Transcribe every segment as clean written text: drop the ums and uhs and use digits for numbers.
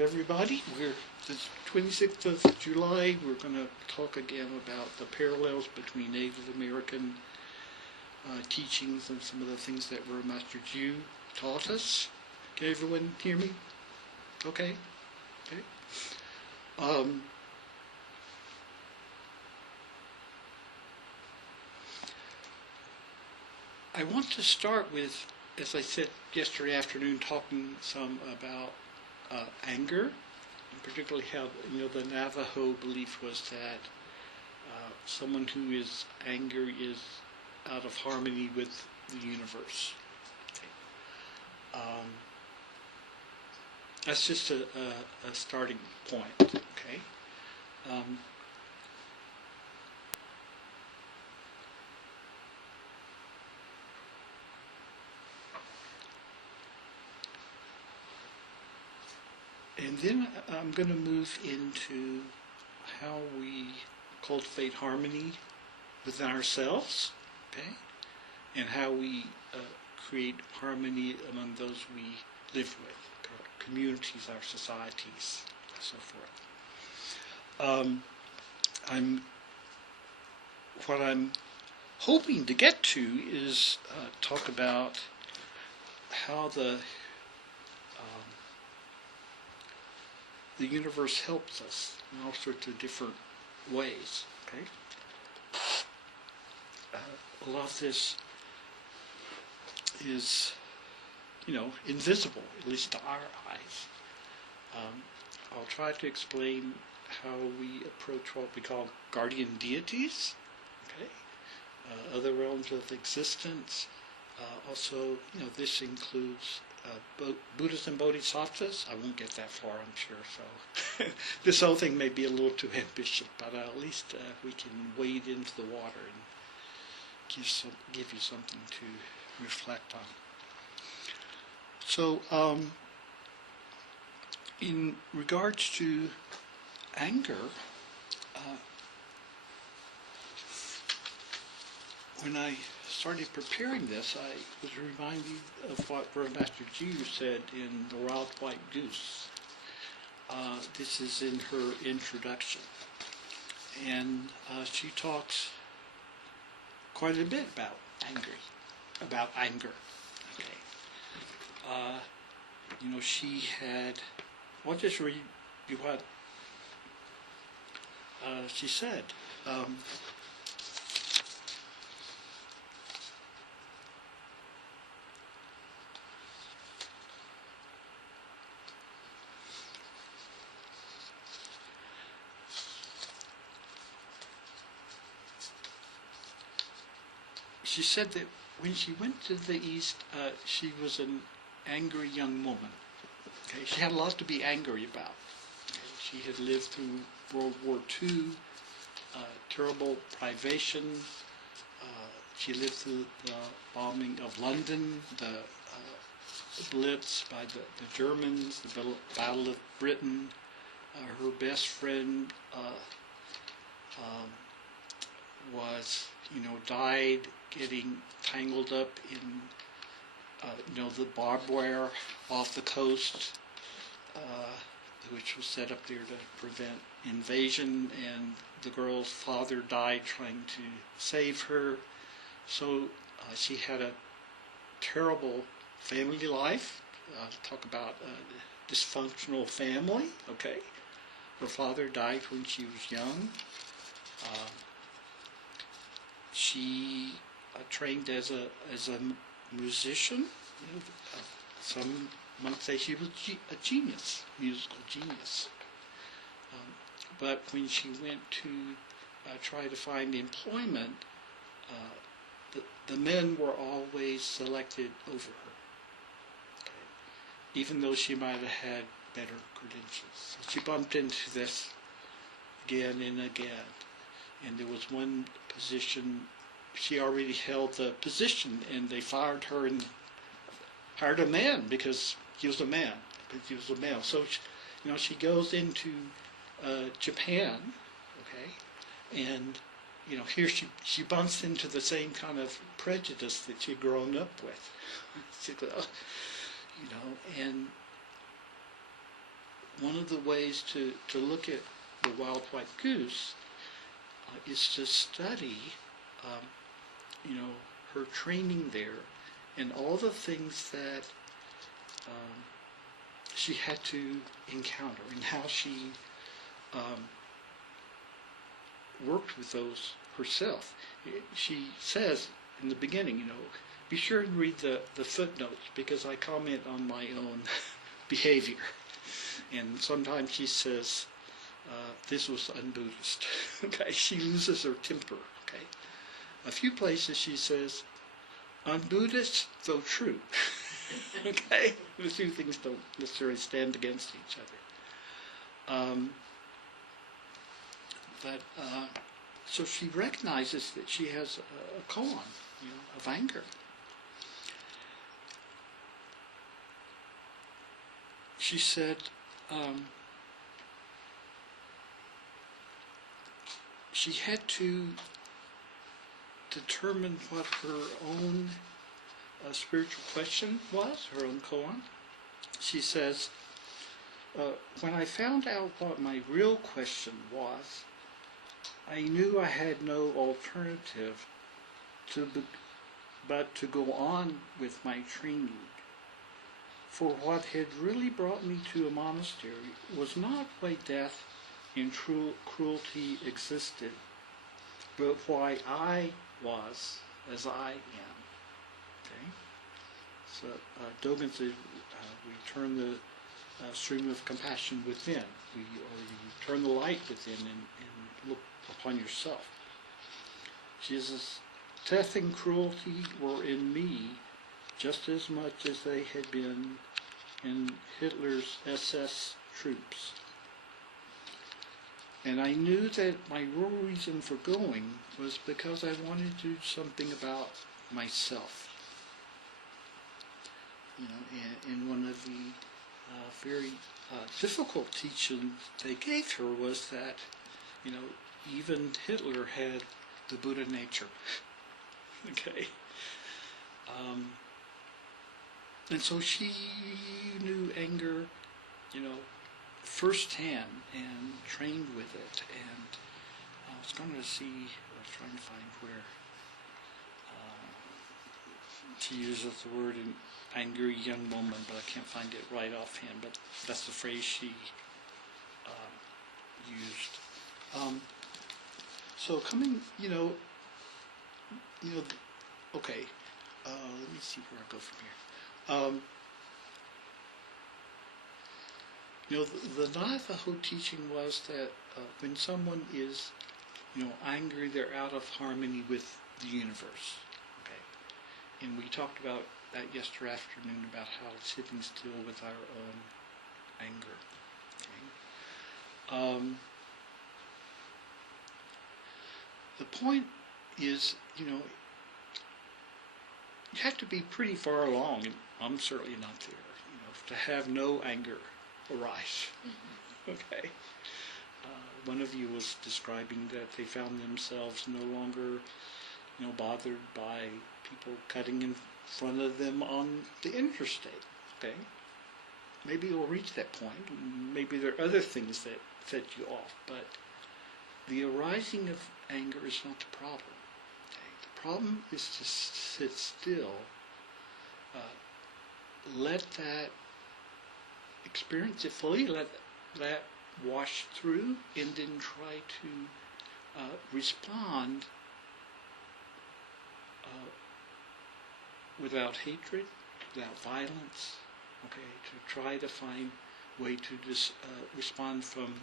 Everybody. The 26th of July. We're going to talk again about the parallels between Native American teachings and some of the things that Master Jiyu taught us. Can everyone hear me? Okay. I want to start with, as I said yesterday afternoon, talking some about anger, and particularly how the Navajo belief was that someone who is angry is out of harmony with the universe. That's just a starting point. Okay. And then I'm going to move into how we cultivate harmony within ourselves, okay, and how we create harmony among those we live with, our communities, our societies, and so forth. What I'm hoping to get to is talk about how the universe helps us in all sorts of different ways. Okay, a lot of this is, invisible, at least to our eyes. I'll try to explain how we approach what we call guardian deities. Okay, other realms of existence. Also, this includes Buddhas and Bodhisattvas. I won't get that far, I'm sure. So this whole thing may be a little too ambitious, but at least we can wade into the water and give you something to reflect on. So, in regards to anger, when I started preparing this, I was reminded of what Master Jiyu said in The Wild White Goose. This is in her introduction. And she talks quite a bit about anger. Okay. She had, I'll just read you what she said. She said that when she went to the East, she was an angry young woman. Okay, she had a lot to be angry about. Okay? She had lived through World War II, terrible privation. She lived through the bombing of London, the Blitz by the Germans, the Battle of Britain. Her best friend was, died getting tangled up in, the barbed wire off the coast, which was set up there to prevent invasion, and the girl's father died trying to save her. So she had a terrible family life. Talk about a dysfunctional family, okay? Her father died when she was young. She trained as a musician. Some might say she was a genius, musical genius. But when she went to try to find employment, the men were always selected over her, okay? Even though she might have had better credentials. So she bumped into this again and again. And there was one position, she already held the position, and they fired her and hired a man because he was a man. So, she goes into Japan, okay, and, here she bumps into the same kind of prejudice that she'd grown up with. And one of the ways to look at the wild white goose is to study, her training there and all the things that she had to encounter and how she worked with those herself. She says in the beginning, be sure and read the footnotes because I comment on my own behavior. And sometimes she says, this was un-Buddhist. Okay, she loses her temper. Okay, a few places she says, un-Buddhist though true. Okay, the two things don't necessarily stand against each other. So she recognizes that she has a koan, of anger. She said, she had to determine what her own spiritual question was, her own koan. She says, when I found out what my real question was, I knew I had no alternative but to go on with my training. For what had really brought me to a monastery was not why death and cruelty existed, but why I was as I am. Okay? So Dogen said, we turn the stream of compassion within, you turn the light within and look upon yourself. She says, death and cruelty were in me just as much as they had been in Hitler's SS troops. And I knew that my real reason for going was because I wanted to do something about myself. And one of the very difficult teachings they gave her was that, even Hitler had the Buddha nature. Okay. And so she knew anger, firsthand and trained with it. And I was going to see, I was trying to find where she uses the word an angry young woman, but I can't find it right offhand. But that's the phrase she used. So coming, okay. Let me see where I go from here. The Navajo teaching was that when someone is, angry, they're out of harmony with the universe. Okay, and we talked about that yesterday afternoon about how sitting still with our own anger. Okay. The point is, you have to be pretty far along, and I'm certainly not there, to have no anger arise. Okay. One of you was describing that they found themselves no longer, bothered by people cutting in front of them on the interstate. Okay. Maybe you'll reach that point. Maybe there are other things that set you off, but the arising of anger is not the problem. Okay? The problem is to sit still, let that experience it fully, let that wash through, and then try to respond without hatred, without violence. Okay, to try to find a way to respond from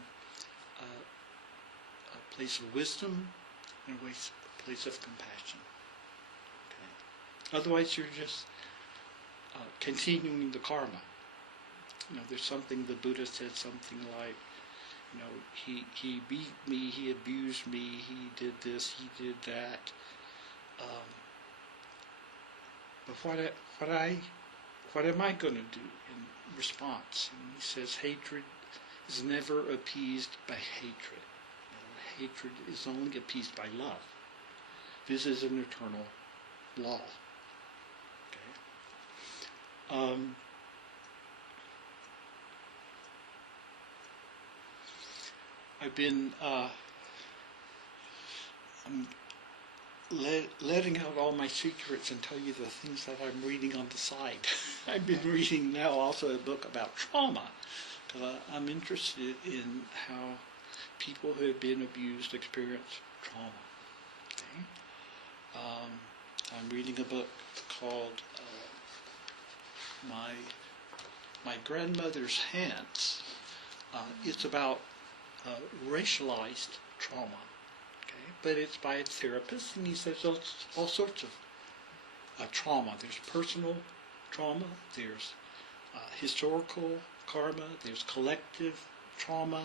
a place of wisdom and a place of compassion. Okay. Otherwise, you're just continuing the karma. There's something the Buddha said, something like, he beat me, he abused me, he did this, he did that. But what am I going to do in response? And he says, hatred is never appeased by hatred. Hatred is only appeased by love. This is an eternal law. Okay. I've been I'm letting out all my secrets and tell you the things that I'm reading on the side. I've been reading now also a book about trauma, because I'm interested in how people who have been abused experience trauma. Okay? I'm reading a book called My Grandmother's Hands. It's about racialized trauma. But it's by a therapist, and he says all sorts of trauma. There's personal trauma, there's historical karma, there's collective trauma.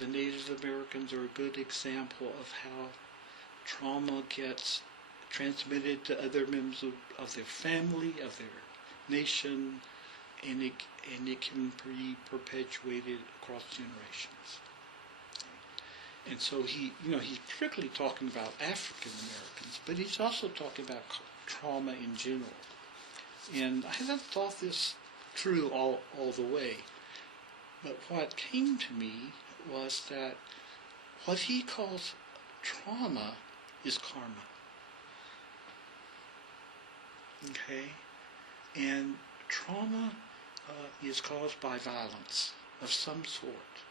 The Native Americans are a good example of how trauma gets transmitted to other members of their family, of their nation, and it can be perpetuated across generations. And so he's particularly talking about African Americans, but he's also talking about trauma in general. And I haven't thought this through all the way, but what came to me was that what he calls trauma is karma. Okay? And trauma is caused by violence of some sort.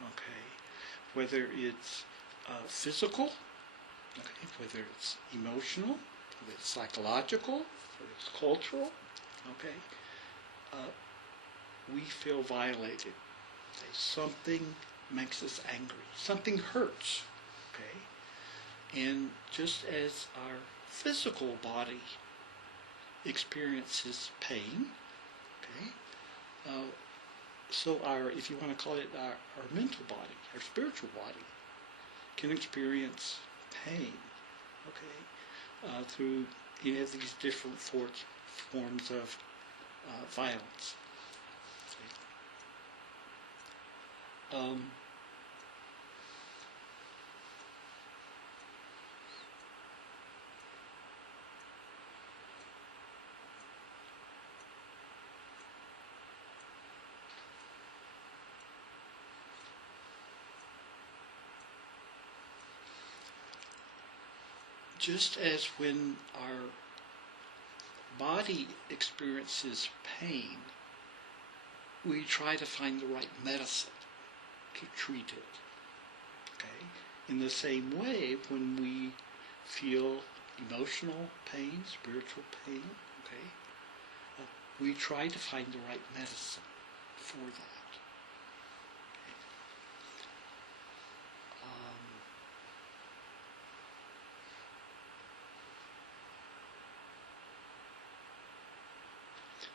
Okay? Whether it's physical, okay, whether it's emotional, whether it's psychological, whether it's cultural, okay, we feel violated. Okay? Something makes us angry. Something hurts. Okay? And just as our physical body experiences pain, okay, so if you want to call it our mental body, our spiritual body, can experience pain, okay, through any of these different forms of violence. Okay. Just as when our body experiences pain, we try to find the right medicine to treat it. Okay? In the same way, when we feel emotional pain, spiritual pain, okay, we try to find the right medicine for that.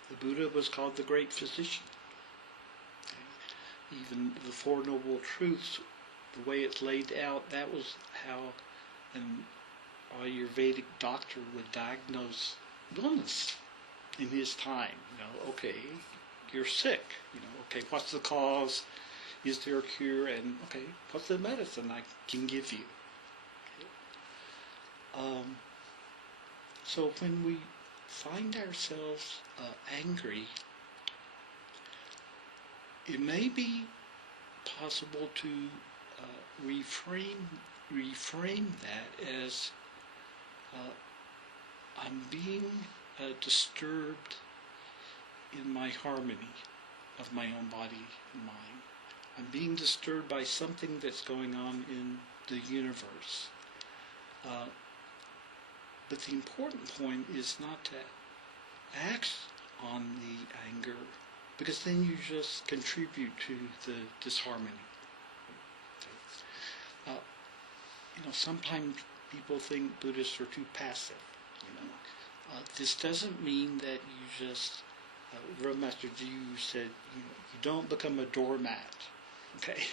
The Buddha was called the Great Physician. Okay? Even the Four Noble Truths, the way it's laid out, that was how an Ayurvedic doctor would diagnose illness in his time. Okay, you're sick. Okay, what's the cause? Is there a cure? And okay, what's the medicine I can give you? Okay. So when we find ourselves angry, it may be possible to reframe that as I'm being disturbed in my harmony of my own body and mind. I'm being disturbed by something that's going on in the universe. But the important point is not to act on the anger, because then you just contribute to the disharmony. Sometimes people think Buddhists are too passive. This doesn't mean that you just, Master Jiyu said, you don't become a doormat. Okay,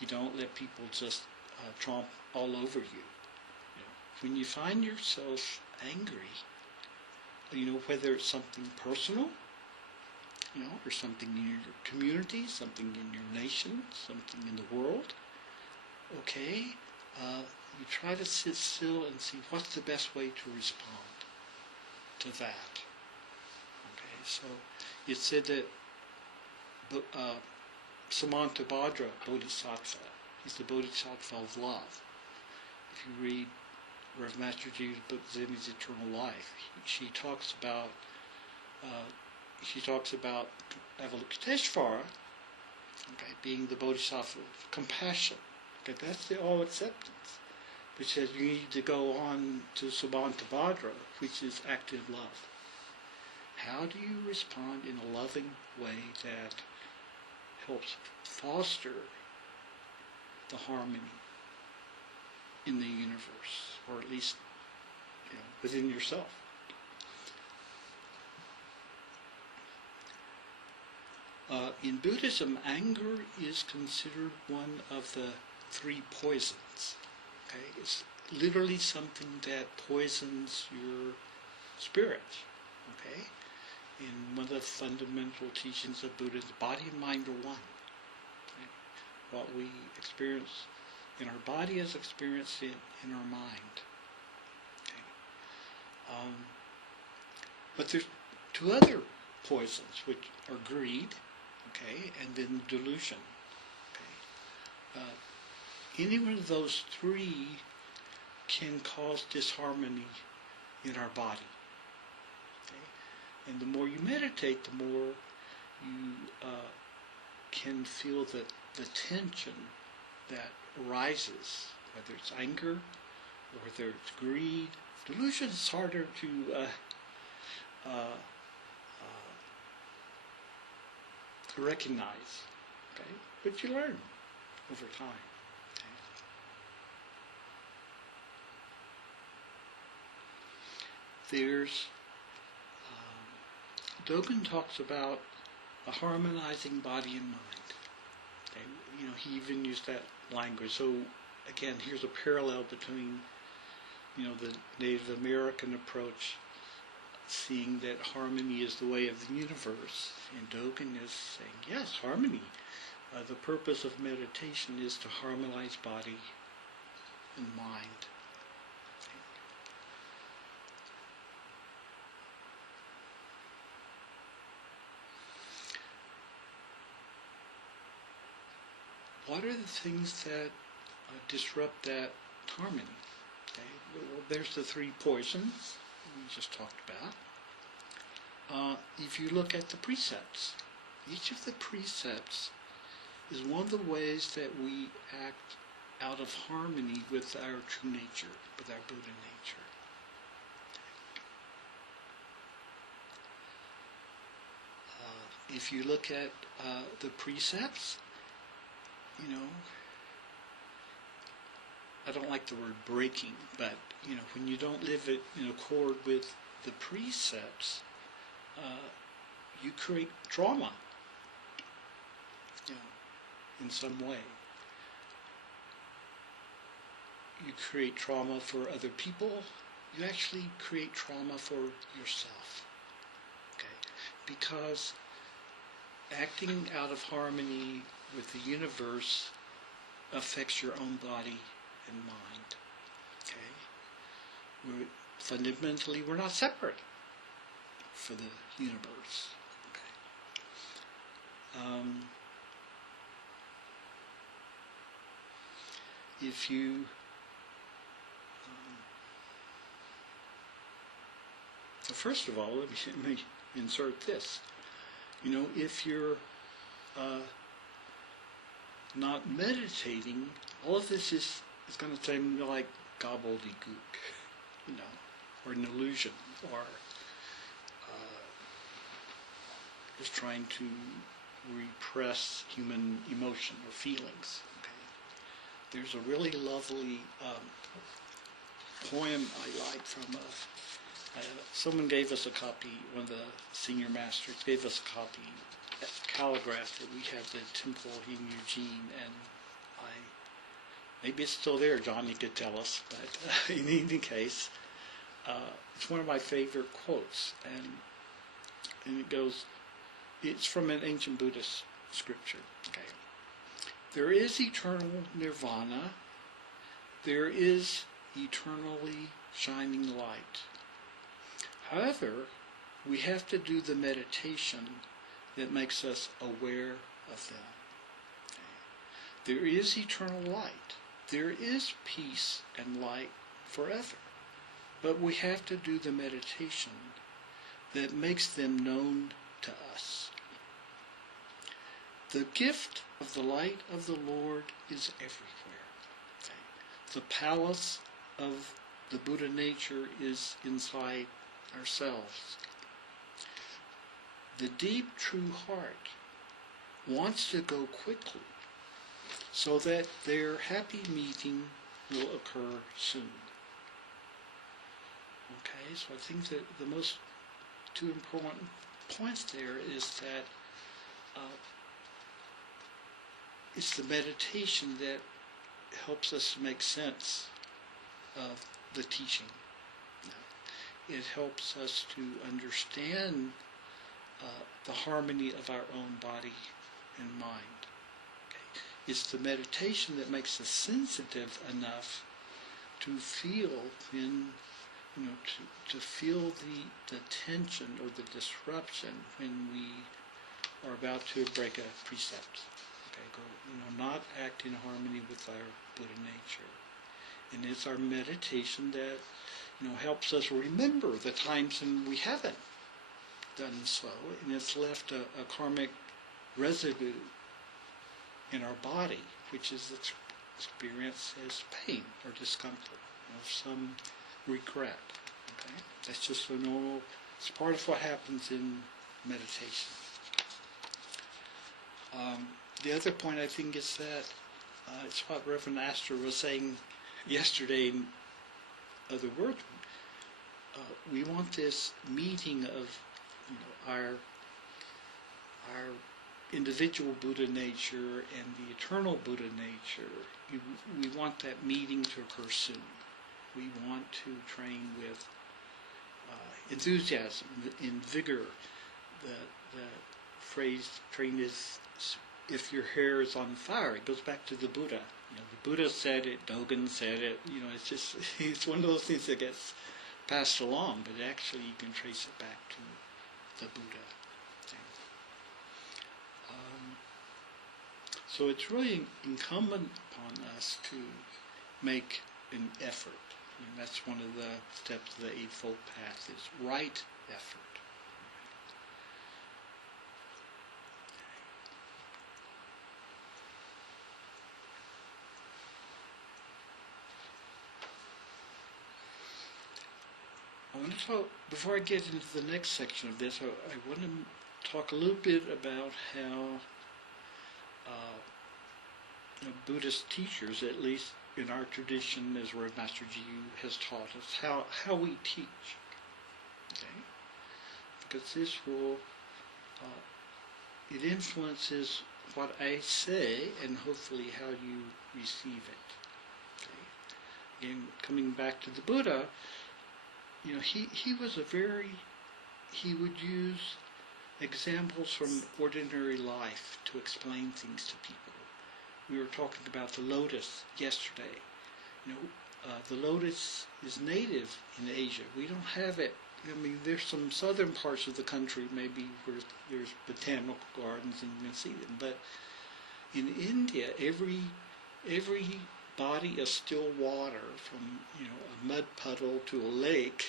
you don't let people just tromp all over you. When you find yourself angry, whether it's something personal, or something in your community, something in your nation, something in the world, okay, you try to sit still and see what's the best way to respond to that. Okay, so it said that Samantabhadra Bodhisattva. He's the Bodhisattva of love. If you read Rev. Master Jiu's book Zen is Eternal Life, she talks about Avalokiteshvara, okay, being the Bodhisattva of compassion. Okay, that's the all acceptance. But she says you need to go on to Samantabhadra, which is active love. How do you respond in a loving way that helps foster the harmony in the universe, or at least within yourself? In Buddhism, anger is considered one of the 3 poisons. Okay, it's literally something that poisons your spirit. Okay, in one of the fundamental teachings of Buddhism, body and mind are one. Okay? What we experience in our body is experienced in our mind. Okay. But there's 2 other poisons, which are greed, okay, and then delusion. Okay. Any one of those 3 can cause disharmony in our body. Okay. And the more you meditate, the more you can feel the tension that arises, whether it's anger or whether it's greed. Delusion is harder to recognize, okay? But you learn over time. Okay? There's Dogen talks about a harmonizing body and mind. Okay? He even used that language. So again, here's a parallel between the Native American approach, seeing that harmony is the way of the universe, and Dogen is saying, yes, harmony. The purpose of meditation is to harmonize body and mind. What are the things that disrupt that harmony? Okay. Well, there's the 3 poisons we just talked about. If you look at the precepts, each of the precepts is one of the ways that we act out of harmony with our true nature, with our Buddha nature. If you look at the precepts, I don't like the word breaking, but when you don't live it in accord with the precepts, you create trauma, in some way. You create trauma for other people. You actually create trauma for yourself. Okay, because acting out of harmony with the universe affects your own body and mind. Okay? Fundamentally, we're not separate for the universe. Okay? If you so first of all, let me insert this. If you're not meditating, all of this is going to seem like gobbledygook, or an illusion, or is trying to repress human emotion or feelings. Okay? There's a really lovely poem I like from someone gave us a copy, one of the senior masters gave us a copy, calligraphed that we have the temple in Eugene, and maybe it's still there, Johnny could tell us, but in any case, it's one of my favorite quotes, and it goes, it's from an ancient Buddhist scripture. Okay. There is eternal nirvana, there is eternally shining light. However, we have to do the meditation that makes us aware of them. There is eternal light. There is peace and light forever. But we have to do the meditation that makes them known to us. The gift of the light of the Lord is everywhere. Okay? The palace of the Buddha nature is inside ourselves. The deep true heart wants to go quickly so that their happy meeting will occur soon. Okay, so I think that the most two important points there is that it's the meditation that helps us make sense of the teaching. It helps us to understand the harmony of our own body and mind. Okay? It's the meditation that makes us sensitive enough to feel when, to feel the tension or the disruption when we are about to break a precept. Okay, not act in harmony with our Buddha nature. And it's our meditation that, helps us remember the times when we haven't done so, and it's left a karmic residue in our body, which is experienced as pain or discomfort, some regret. Okay, that's just a normal. It's part of what happens in meditation. The other point I think is that it's what Reverend Astor was saying yesterday. In other words, we want this meeting of our individual Buddha nature and the eternal Buddha nature. We want that meeting to occur soon. We want to train with enthusiasm and vigor. The phrase train is, if your hair is on fire, it goes back to the Buddha. The Buddha said it, Dogen said it. It's one of those things that gets passed along, but actually you can trace it back to the Buddha. So it's really incumbent upon us to make an effort. That's one of the steps of the Eightfold Path, is right effort. I want to talk, before I get into the next section of this, I want to talk a little bit about how Buddhist teachers, at least in our tradition, as Reverend Master Jiyu has taught us, how we teach. Okay? Because this will, it influences what I say and hopefully how you receive it. Okay? And coming back to the Buddha, he was he would use examples from ordinary life to explain things to people. We were talking about the lotus yesterday. The lotus is native in Asia. We don't have it. There's some southern parts of the country maybe where there's botanical gardens and you can see them. But in India, every body of still water, from a mud puddle to a lake,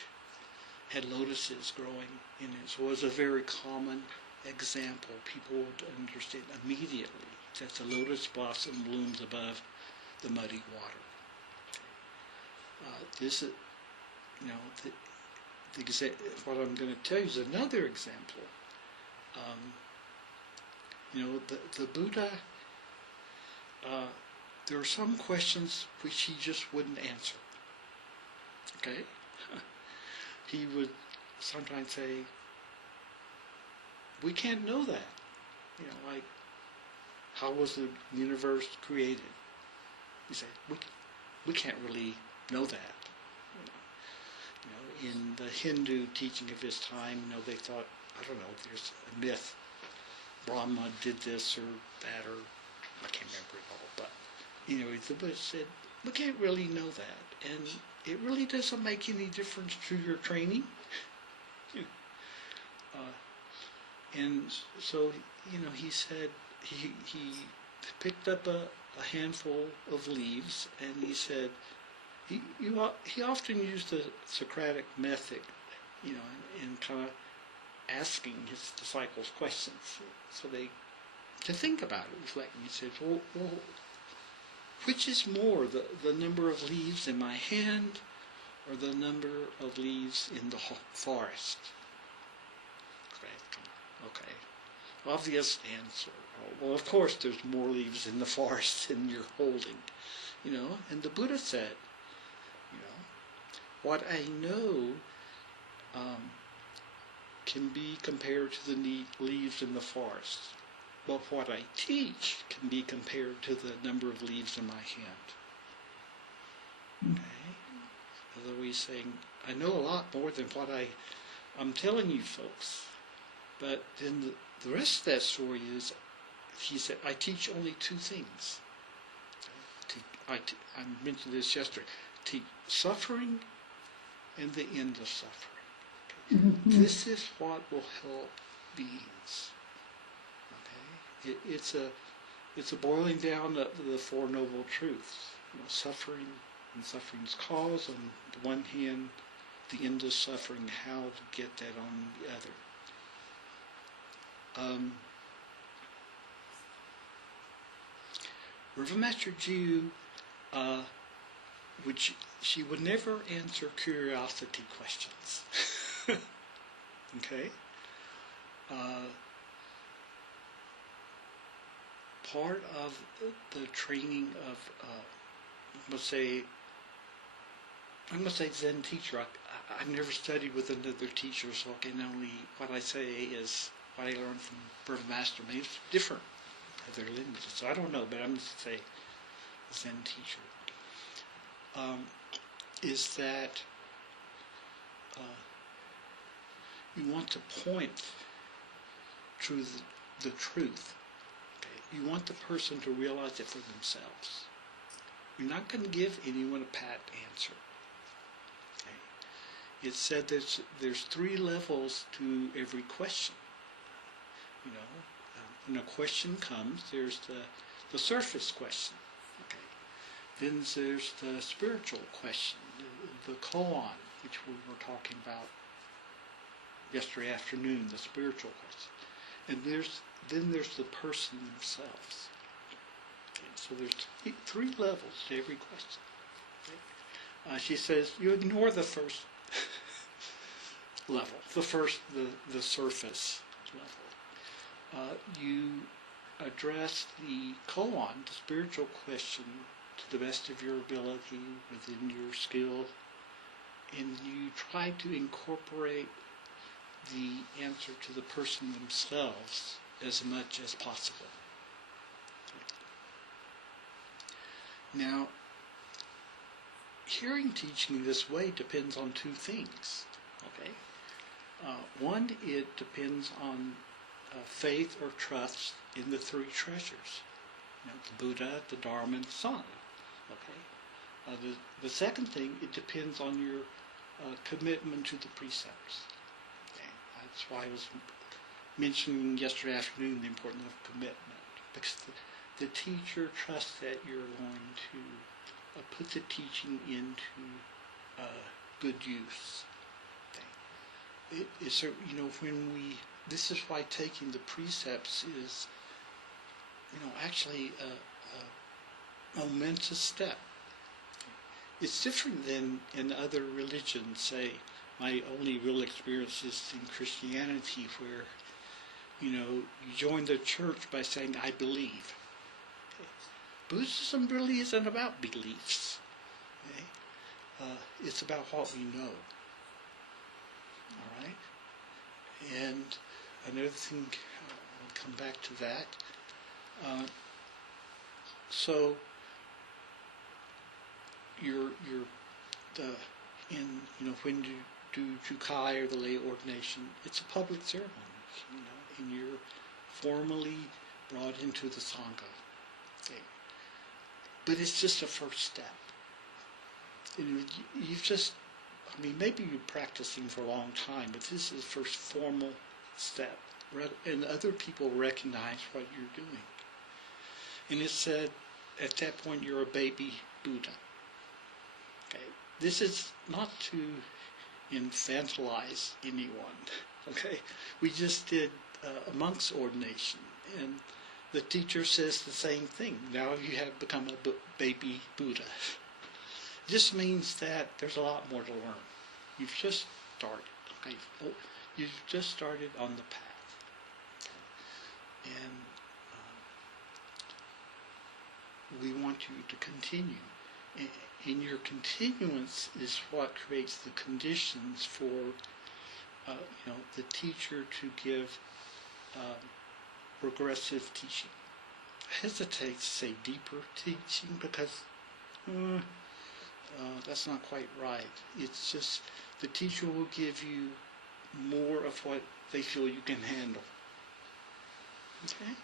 had lotuses growing in it. So it was a very common example. People would understand immediately that the lotus blossom blooms above the muddy water. This is, what I'm going to tell you is another example. The Buddha, there are some questions which he just wouldn't answer. Okay? He would sometimes say, we can't know that. Like, how was the universe created? He said, we can't really know that. In the Hindu teaching of his time, they thought, I don't know, there's a myth. Brahma did this or that, or I can't remember it all, but the Buddha said, we can't really know that, and it really doesn't make any difference to your training. And so, he said, he picked up a a handful of leaves, and he said he often used the Socratic method, in kind of asking his disciples questions, so they to think about it, reflecting. He said, well, which is more, the number of leaves in my hand or the number of leaves in the forest? Okay. Obvious answer. Well, of course there's more leaves in the forest than you're holding. And the Buddha said, what I know can be compared to the leaves in the forest. But what I teach can be compared to the number of leaves in my hand. Okay? Other way saying, I know a lot more than what I'm telling you folks. But then the rest of that story is, he said, I teach only two things. I mentioned this yesterday. Teach suffering and the end of suffering. Okay? This is what will help beings. Okay? It's a boiling down of the Four Noble Truths. Suffering and suffering's cause on the one hand, the end of suffering, how to get that on the other. River Master Jiyu, she would never answer curiosity questions. Okay? Part of the training of, I'm going to say Zen teacher. I've never studied with another teacher, so I can only, what I say is what I learned from River Master. Maybe it's different. Their lineages. So I don't know, but I'm going to say Zen teacher. Is that you want to point to the truth. Okay? You want the person to realize it for themselves. You're not going to give anyone a pat answer. Okay? It's said there's 3 levels to every question. When a question comes, there's the surface question. Okay. Then there's the spiritual question, the koan, which we were talking about yesterday afternoon, the spiritual question. And then there's the person themselves. Okay. So there's 3 levels to every question. Okay. She says you ignore the first level, the surface level. You address the koan, the spiritual question, to the best of your ability, within your skill, and you try to incorporate the answer to the person themselves as much as possible. Now, hearing teaching this way depends on 2 things. Okay, one, it depends on faith or trust in the 3 treasures, the Buddha, the Dharma, and the Sangha. Okay. The second thing, it depends on your commitment to the precepts. Okay. That's why I was mentioning yesterday afternoon the importance of commitment, because the teacher trusts that you're going to put the teaching into good use. Okay. It's when we. This is why taking the precepts is, actually a momentous step. It's different than in other religions. Say, my only real experience is in Christianity, where, you join the church by saying, I believe. Okay. Buddhism really isn't about beliefs. Okay. It's about what we know. All right? And another thing, I'll come back to that. So when you do Jukai or the lay ordination, it's a public ceremony, and you're formally brought into the Sangha. Okay. But it's just a first step. You've just, maybe you're practicing for a long time, but this is the first formal step, and other people recognize what you're doing. And it said, at that point you're a baby Buddha. Okay, this is not to infantilize anyone. Okay, we just did a monk's ordination, and the teacher says the same thing. Now you have become a baby Buddha. This means that there's a lot more to learn. You've just started. Okay? You've just started on the path. And we want you to continue. And your continuance is what creates the conditions for the teacher to give progressive teaching. I hesitate to say deeper teaching because that's not quite right. It's just the teacher will give you more of what they feel you can handle. Okay?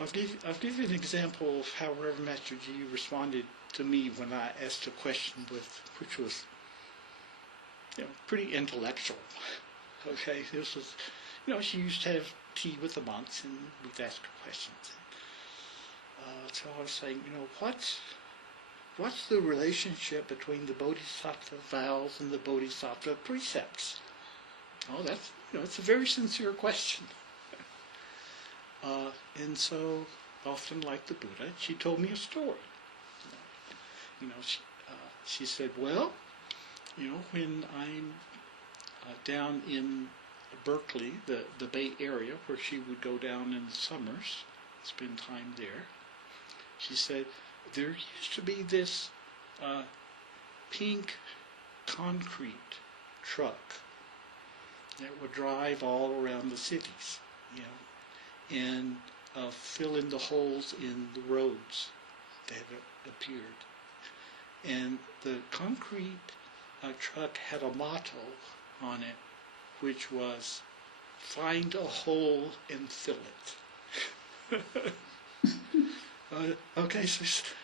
I'll give you an example of how Reverend Master Jiyu responded to me when I asked a question which was pretty intellectual. Okay, this was, she used to have tea with the monks and we'd ask her questions. So I was saying, what's the relationship between the Bodhisattva vows and the Bodhisattva precepts? Oh, that's, it's a very sincere question. And so, often like the Buddha, she told me a story. She said, well, when I'm down in Berkeley, the Bay Area, where she would go down in the summers, spend time there, she said, there used to be this pink concrete truck that would drive all around the cities, and fill in the holes in the roads that appeared. And the concrete truck had a motto on it, which was, find a hole and fill it. Okay,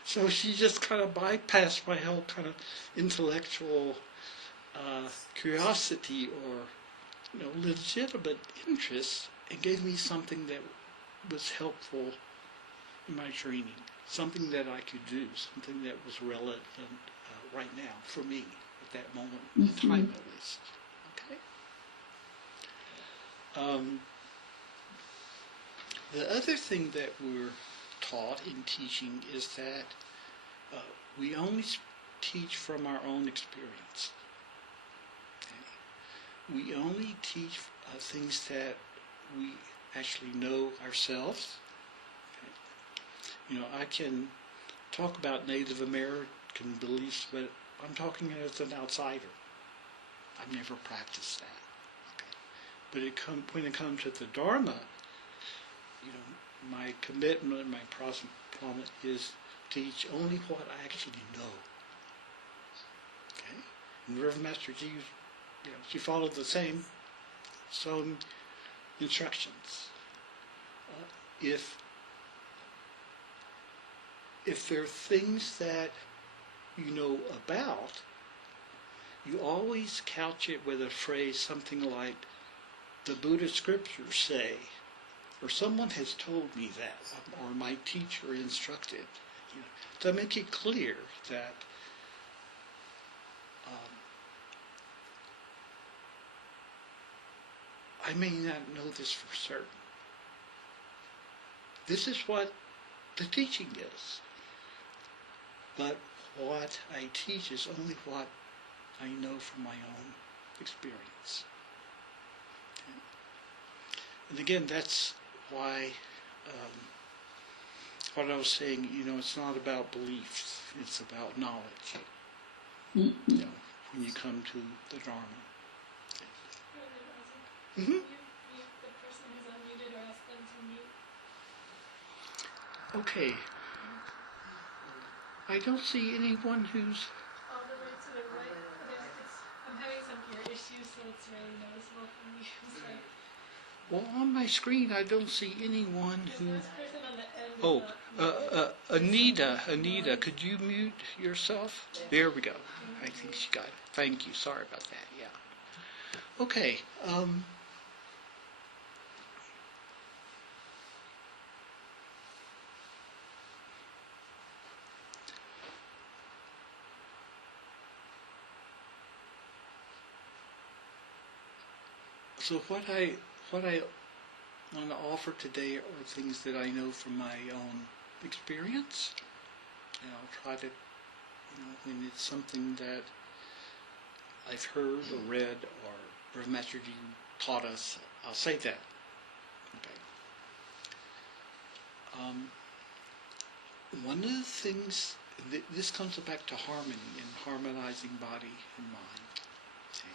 so she just kind of bypassed my whole kind of intellectual curiosity or legitimate interest and gave me something that was helpful in my training, something that I could do, something that was relevant right now for me at that moment in time, at least. Okay. The other thing that we're taught in teaching is that we only teach from our own experience. Okay? We only teach things that we actually know ourselves. Okay? I can talk about Native American beliefs, but I'm talking as an outsider. I've never practiced that. Okay? But when it comes to the Dharma, my commitment, my promise is to teach only what I actually know. Okay? And Reverend Master Jiyu, she followed the same instructions. If there are things that you know about, you always couch it with a phrase something like, the Buddhist scriptures say, or someone has told me that, or my teacher instructed, to make it clear that I may not know this for certain. This is what the teaching is. But what I teach is only what I know from my own experience. Okay? And again, that's why what I was saying, it's not about beliefs, it's about knowledge. When you come to the Dharma. The person who's unmuted, or ask them to mute. Okay. I don't see anyone who's... All the way to the right. I'm having some ear issues, so it's really noticeable for me. Well, on my screen, I don't see anyone who... This person on the end Anita, could you mute yourself? There we go. I think she got it. Thank you. Sorry about that. Yeah. Okay. So what I want to offer today are things that I know from my own experience, and I'll try to, when it's something that I've heard or read or Master Ji taught us, I'll say that. Okay. One of the things, this comes back to harmony and harmonizing body and mind. Okay.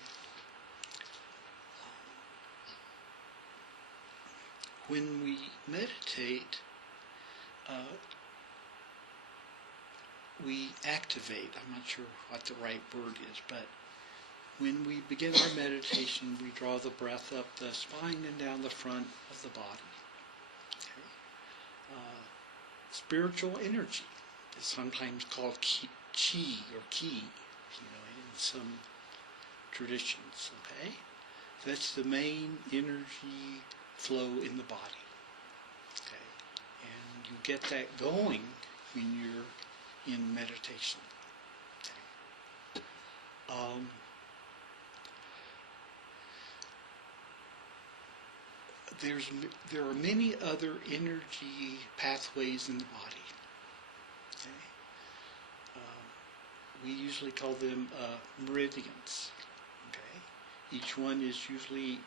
When we meditate, we activate, I'm not sure what the right word is, but when we begin our meditation, we draw the breath up the spine and down the front of the body. Okay. Spiritual energy is sometimes called chi or ki, in some traditions. Okay, that's the main energy flow in the body. Okay, and you get that going when you're in meditation. Okay. There are many other energy pathways in the body. Okay? We usually call them meridians. Okay? Each one is usually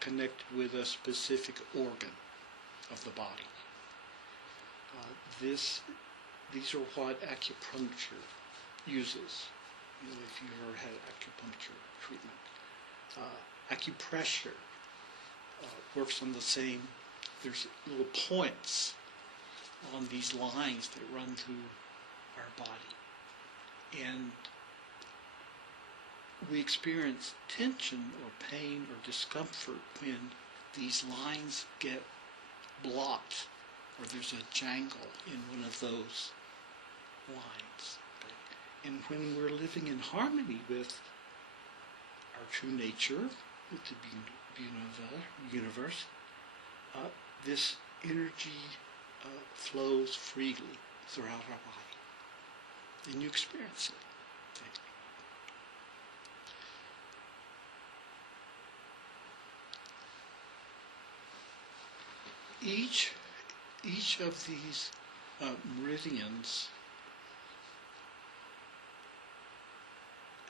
connected with a specific organ of the body. These are what acupuncture uses. If you ever had acupuncture treatment, acupressure works on the same. There's little points on these lines that run through our body, and we experience tension or pain or discomfort when these lines get blocked or there's a jangle in one of those lines. And when we're living in harmony with our true nature, with the universe, this energy flows freely throughout our body, and you experience it. Okay. Each of these meridians,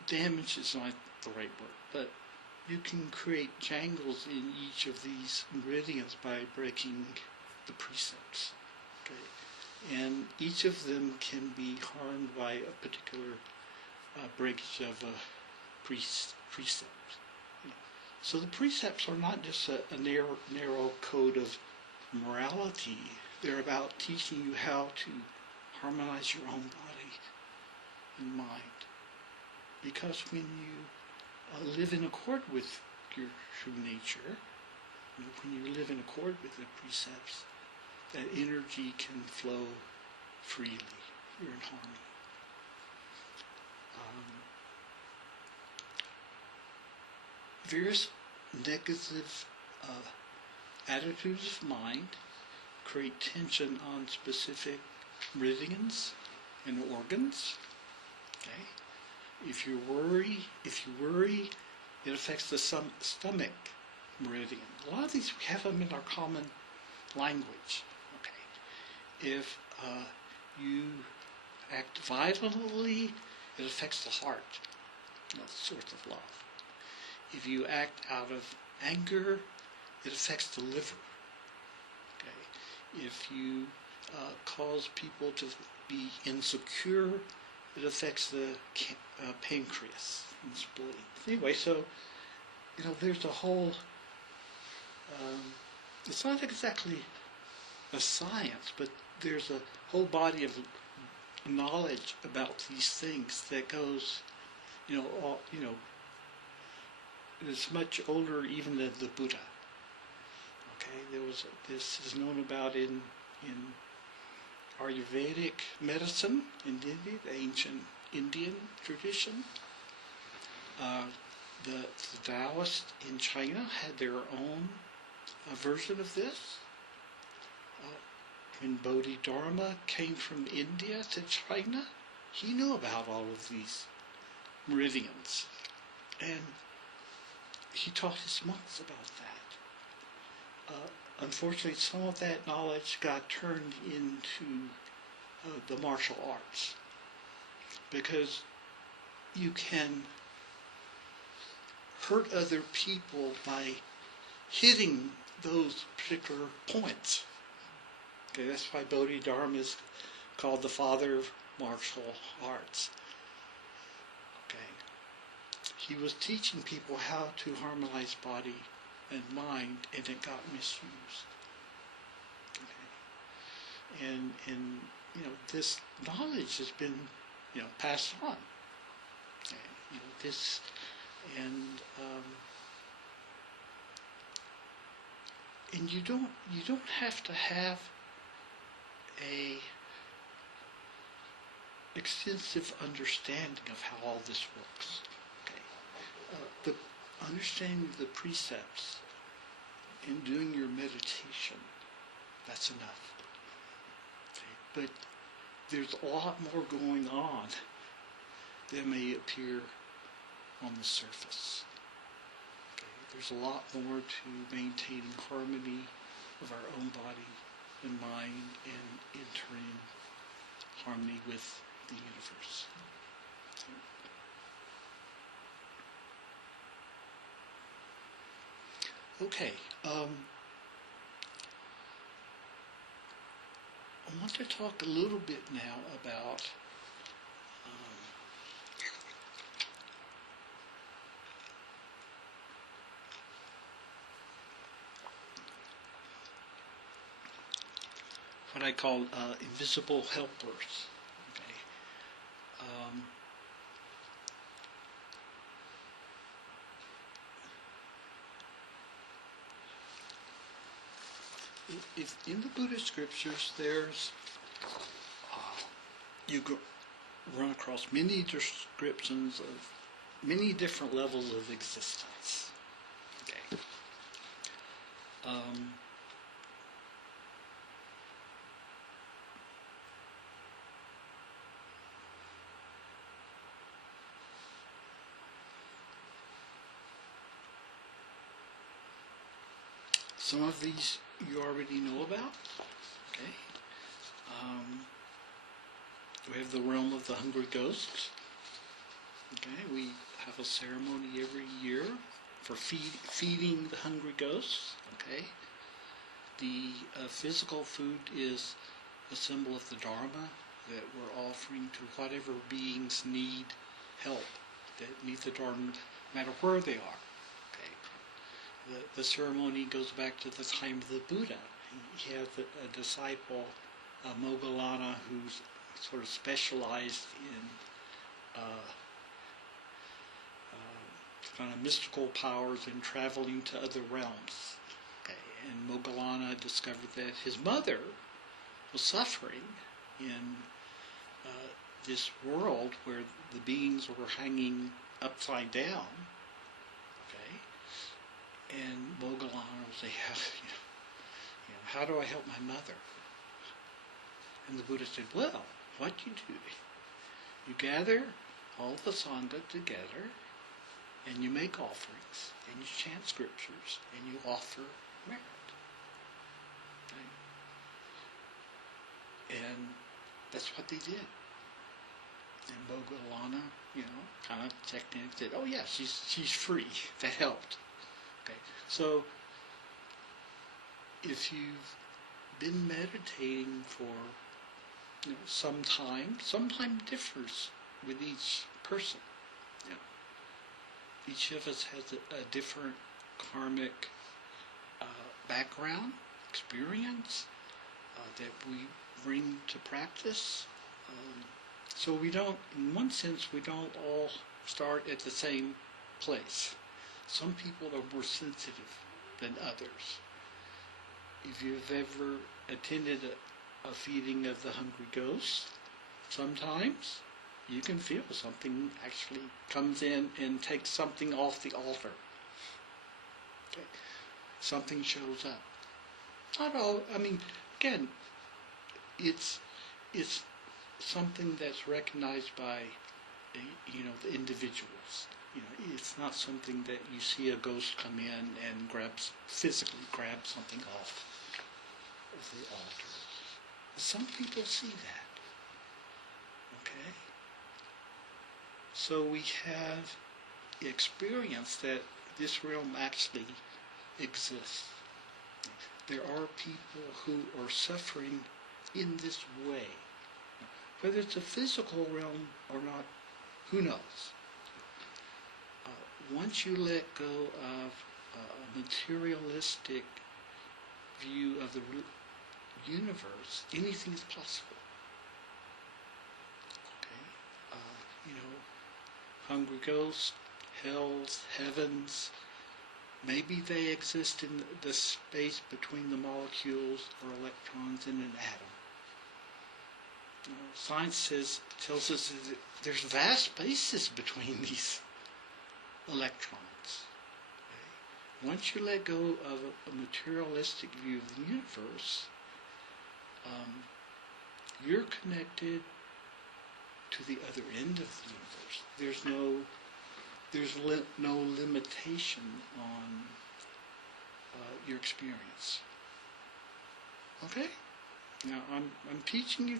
damage is not the right word, but you can create jangles in each of these meridians by breaking the precepts. Okay? And each of them can be harmed by a particular breakage of a precept. So the precepts are not just a narrow code of morality. They're about teaching you how to harmonize your own body and mind. Because when you live in accord with your true nature, when you live in accord with the precepts, that energy can flow freely. You're in harmony. Various negative attitudes of mind create tension on specific meridians and organs. Okay? If you worry, it affects the stomach meridian. A lot of these, we have them in our common language. Okay? If you act violently, it affects the heart, the source of love. If you act out of anger, it affects the liver. Okay? If you cause people to be insecure, it affects the pancreas and spleen. Anyway, so, there's a whole, it's not exactly a science, but there's a whole body of knowledge about these things that goes, it's much older even than the Buddha. Okay, this is known about in Ayurvedic medicine in India, the ancient Indian tradition. The Taoists in China had their own version of this. When Bodhidharma came from India to China, he knew about all of these meridians. And he taught his monks about that. Unfortunately, some of that knowledge got turned into the martial arts, because you can hurt other people by hitting those particular points. Okay, that's why Bodhidharma is called the father of martial arts. Okay, he was teaching people how to harmonize body and mind, and it got misused. Okay, and this knowledge has been passed on. Okay, this and you don't have to have a extensive understanding of how all this works. Okay, the understanding the precepts in doing your meditation, that's enough. Okay, but there's a lot more going on than may appear on the surface. Okay, there's a lot more to maintaining harmony of our own body and mind and entering harmony with the universe. Okay, I want to talk a little bit now about what I call invisible helpers. Okay. If in the Buddhist scriptures, there's you run across many descriptions of many different levels of existence. Okay. Some of these you already know about. Okay. We have the realm of the hungry ghosts. Okay, we have a ceremony every year for feeding the hungry ghosts. Okay, the physical food is a symbol of the Dharma that we're offering to whatever beings need help, that need the Dharma, no matter where they are. Okay, the ceremony goes back to the time of the Buddha. He had a disciple, Moggallana, who's sort of specialized in kind of mystical powers and traveling to other realms. Okay. And Moggallana discovered that his mother was suffering in this world where the beings were hanging upside down. Okay. And Moggallana would say, how do I help my mother? And the Buddha said, well, what you do, you gather all the Sangha together, and you make offerings, and you chant scriptures, and you offer merit. Okay? And that's what they did. And Moggallana, kind of checked in and said, oh yeah, she's free. That helped. Okay, so if you've been meditating for some time differs with each person. Each of us has a different karmic background, experience that we bring to practice. So we don't, in one sense, we don't all start at the same place. Some people are more sensitive than others. If you've ever attended a feeding of the hungry ghosts, sometimes you can feel something actually comes in and takes something off the altar. Okay. Something shows up. Not all, again, it's something that's recognized by, the individuals. It's not something that you see a ghost come in and physically grab something off of the altar. Some people see that. Okay? So we have experienced that this realm actually exists. There are people who are suffering in this way. Whether it's a physical realm or not, who knows? Once you let go of a materialistic view of the universe, anything is possible. Okay? Hungry ghosts, hells, heavens, maybe they exist in the space between the molecules or electrons in an atom. Science tells us that there's vast spaces between these electrons. Okay? Once you let go of a materialistic view of the universe, you're connected to the other end of the universe. There's no limitation on your experience. Okay? Now I'm teaching you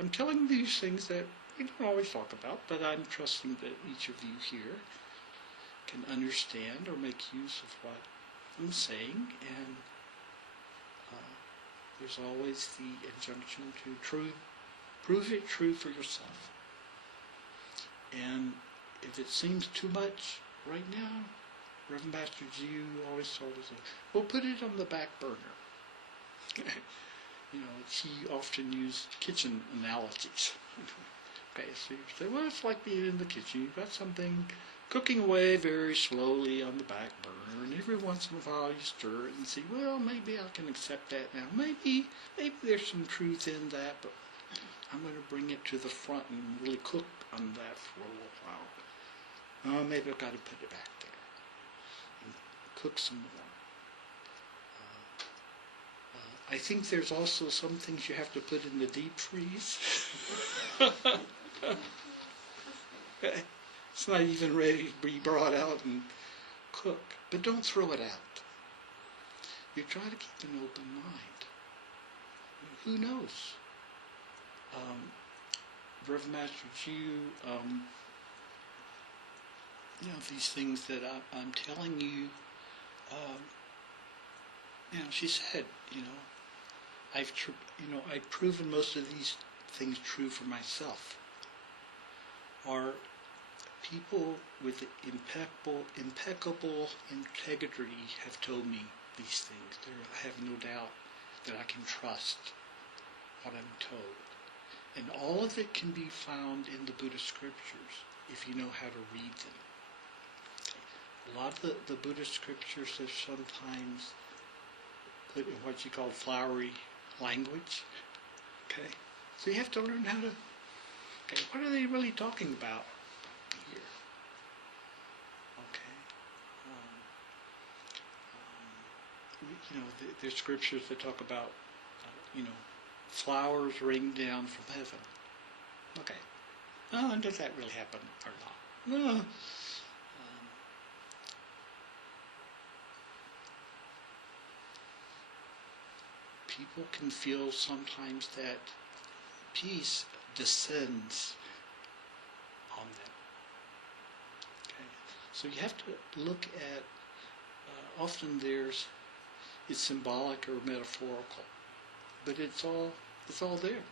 I'm telling you these things that we don't always talk about, but I'm trusting that each of you here can understand or make use of what I'm saying, and there's always the injunction to prove it true for yourself. And if it seems too much right now, Reverend Master Jiyu always told us, we'll put it on the back burner. He often used kitchen analogies. Okay, so you say, well, it's like being in the kitchen. You've got something cooking away very slowly on the back burner, and every once in a while you stir it and see, well, maybe I can accept that now. Maybe there's some truth in that, but I'm going to bring it to the front and really cook on that for a little while. Maybe I've got to put it back there and cook some more. I think there's also some things you have to put in the deep freeze. It's not even ready to be brought out and cooked. But don't throw it out. You try to keep an open mind. Who knows? Reverend Master Jiyu, these things that I'm telling you, she said, I've proven most of these things true for myself. Or people with impeccable integrity have told me these things. I have no doubt that I can trust what I'm told. And all of it can be found in the Buddhist scriptures if you know how to read them. A lot of the Buddhist scriptures are sometimes put in what you call flowery language. Okay? So you have to learn how to, what are they really talking about here? Okay? There's scriptures that talk about, flowers rain down from heaven. Okay. And does that really happen or not? No. People can feel sometimes that peace descends on them. Okay? So you have to look at, often it's symbolic or metaphorical, but it's all there.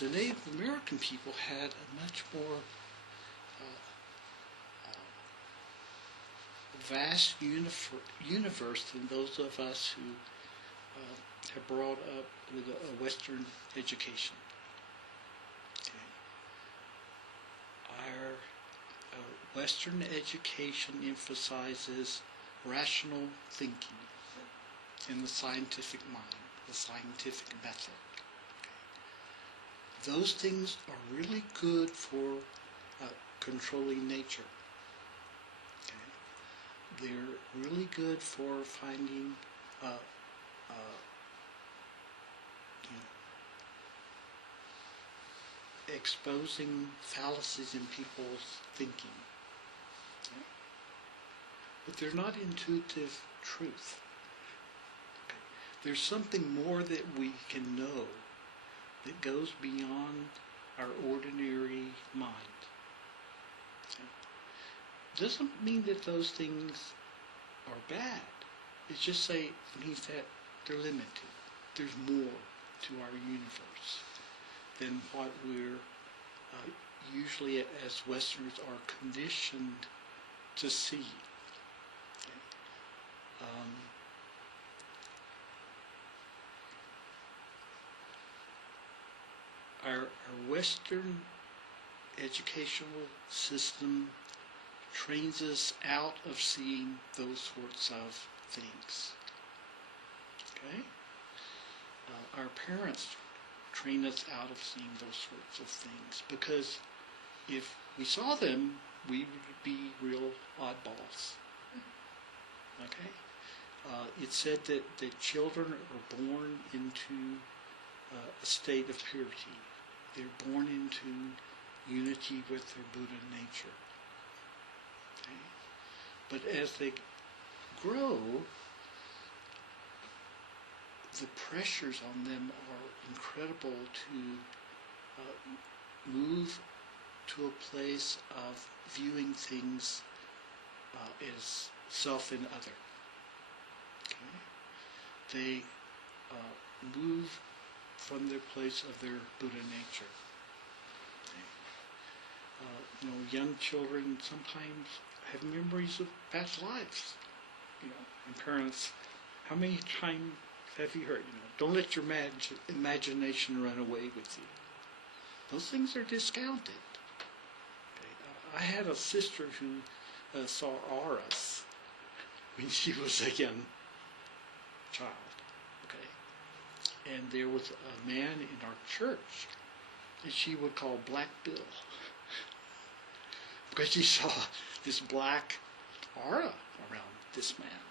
The Native American people had a much more vast universe than those of us who have brought up with a Western education. Okay. Our Western education emphasizes rational thinking and the scientific mind, the scientific method. Okay. Those things are really good for controlling nature. They're really good for finding exposing fallacies in people's thinking. Okay? But they're not intuitive truth. Okay? There's something more that we can know that goes beyond our ordinary mind. Okay? Doesn't mean that those things are bad. It just means that they're limited. There's more to our universe than what we're usually as Westerners are conditioned to see. Okay? Our Western educational system trains us out of seeing those sorts of things. Okay? Our parents train us out of seeing those sorts of things because if we saw them, we would be real oddballs. Okay? It's said that children are born into a state of purity. They're born into unity with their Buddha nature. Okay? But as they grow, the pressures on them are incredible to move to a place of viewing things as self and other. Okay? They move from their place of their Buddha nature. Okay? Young children sometimes have memories of past lives. And parents, how many times have you heard, don't let your imagination run away with you. Those things are discounted. Okay? I had a sister who saw auras when she was a young child. Okay? And there was a man in our church that she would call Black Bill because she saw this black aura around this man.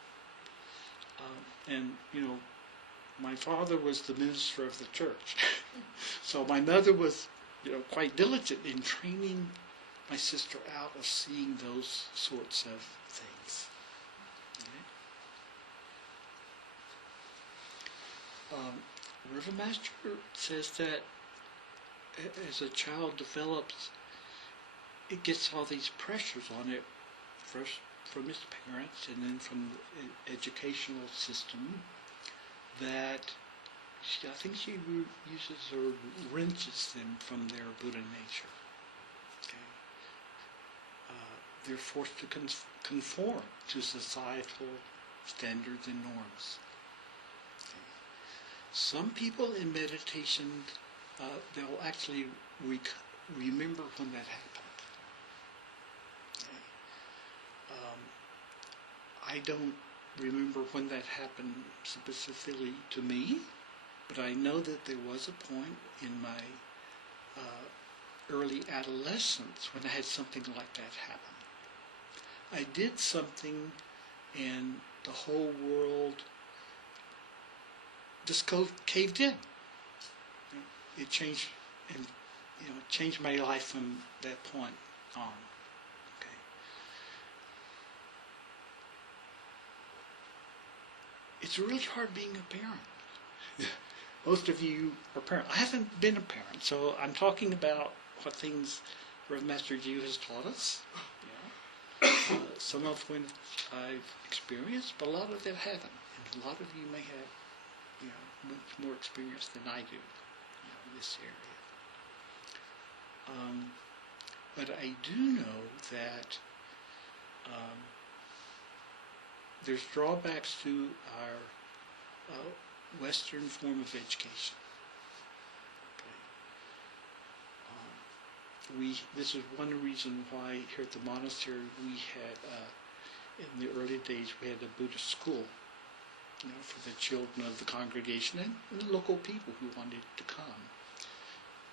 My father was the minister of the church. So my mother was, quite diligent in training my sister out of seeing those sorts of things. Okay? River Master says that as a child develops, it gets all these pressures on it, first from his parents and then from the educational system, that I think she uses or wrenches them from their Buddha nature. Okay? They're forced to conform to societal standards and norms. Okay? Some people in meditation, they'll actually remember when that happened. Okay? I don't remember when that happened specifically to me, but I know that there was a point in my early adolescence when I had something like that happen. I did something and the whole world just caved in. It changed, and changed my life from that point on. It's really hard being a parent. Most of you are parents. I haven't been a parent, so I'm talking about what things Rev. Master Jiyu has taught us. Some of which I've experienced, but a lot of them haven't. And a lot of you may have, much more experience than I do in this area. But I do know that there's drawbacks to our Western form of education. Okay. This is one reason why here at the monastery we had, in the early days, we had a Buddhist school, for the children of the congregation and the local people who wanted to come.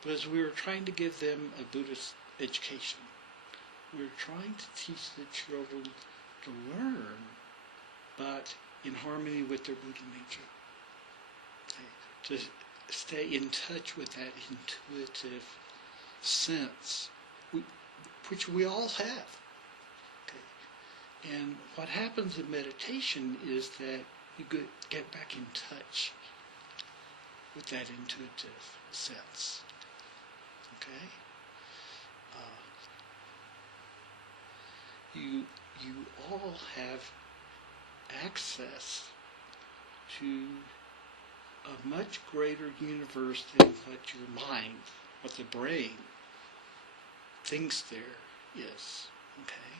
But as we were trying to give them a Buddhist education, we were trying to teach the children to learn, but in harmony with their Buddha nature. Okay? To stay in touch with that intuitive sense, which we all have. Okay? And what happens in meditation is that you get back in touch with that intuitive sense. Okay? You all have access to a much greater universe than what your mind, what the brain thinks there is. Okay?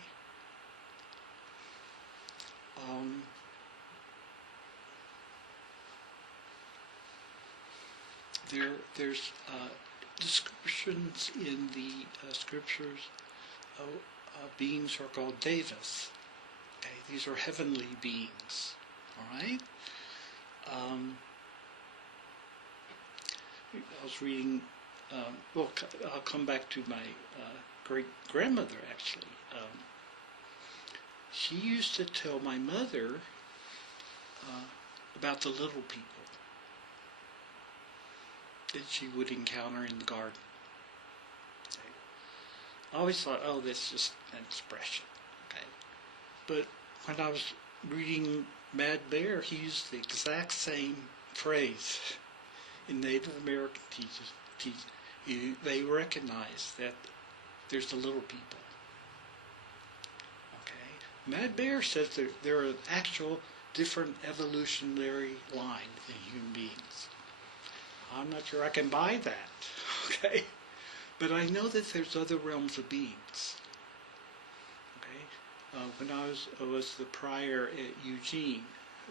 There's descriptions in the scriptures of beings who are called devas. Okay, these are heavenly beings. All right. I was reading. I'll come back to my great grandmother. Actually, she used to tell my mother about the little people that she would encounter in the garden. Okay. I always thought, oh, that's just an expression. Okay. But when I was reading Mad Bear, he used the exact same phrase in Native American teachers. They recognize that there's the little people. Okay. Mad Bear says there are an actual different evolutionary line than human beings. I'm not sure I can buy that, okay? But I know that there's other realms of beings, okay? When I was the prior at Eugene,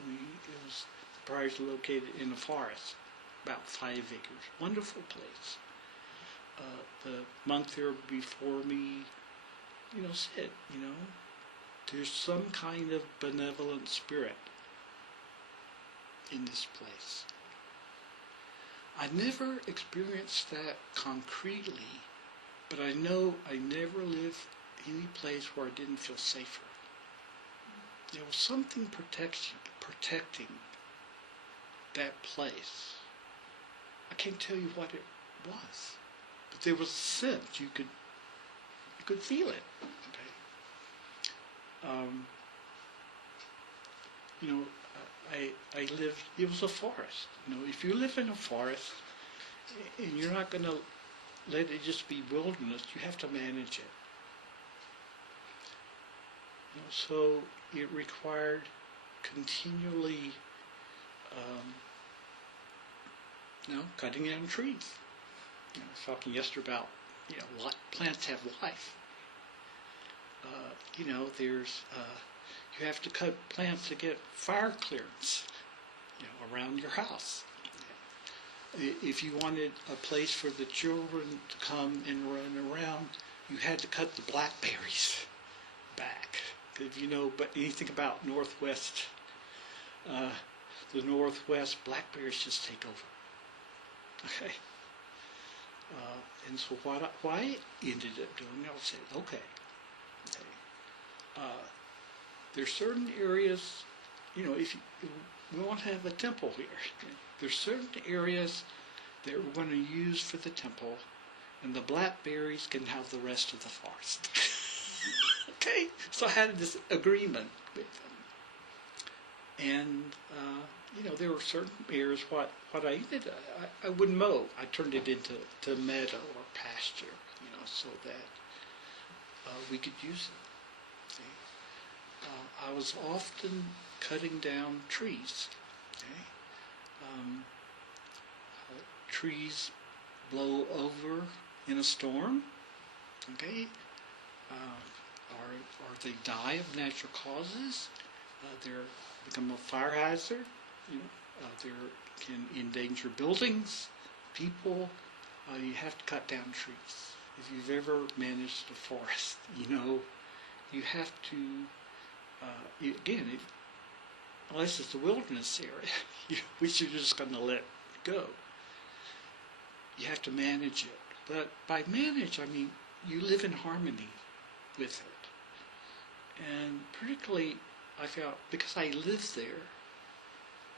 the prior's located in a forest, about 5 acres. Wonderful place. The monk there before me, said, there's some kind of benevolent spirit in this place. I never experienced that concretely, but I know I never lived any place where I didn't feel safer. There was something protecting that place. I can't tell you what it was, but there was a sense you could feel it. Okay. I lived, it was a forest. If you live in a forest and you're not going to let it just be wilderness, you have to manage it. So it required continually cutting down trees. I was talking yesterday about, plants have life. There's you have to cut plants to get fire clearance, around your house. If you wanted a place for the children to come and run around, you had to cut the blackberries back. If you know but anything about Northwest, the Northwest, blackberries just take over. Okay. And so what I ended up doing, I said, okay. There's certain areas, if we want to have a temple here. There's certain areas that we're going to use for the temple, and the blackberries can have the rest of the forest. Okay? So I had this agreement with them. And, there were certain areas, what I did, I wouldn't mow. I turned it into meadow or pasture, so that we could use it. I was often cutting down trees. Okay? Trees blow over in a storm. Okay? Or they die of natural causes. They become a fire hazard. They can endanger buildings, people. You have to cut down trees. If you've ever managed a forest, you have to. Unless it's a wilderness area, which you're just going to let go. You have to manage it. But by manage, I mean you live in harmony with it. And particularly, I felt, because I lived there,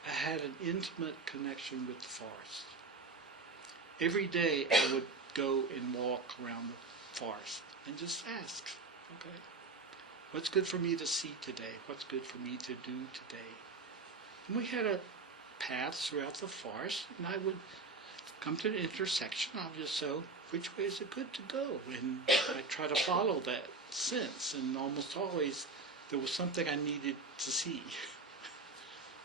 I had an intimate connection with the forest. Every day I would go and walk around the forest and just ask, okay, what's good for me to see today? What's good for me to do today? And we had a path throughout the forest, and I would come to an intersection. I would just say, which way is it good to go? And I try to follow that sense, and almost always there was something I needed to see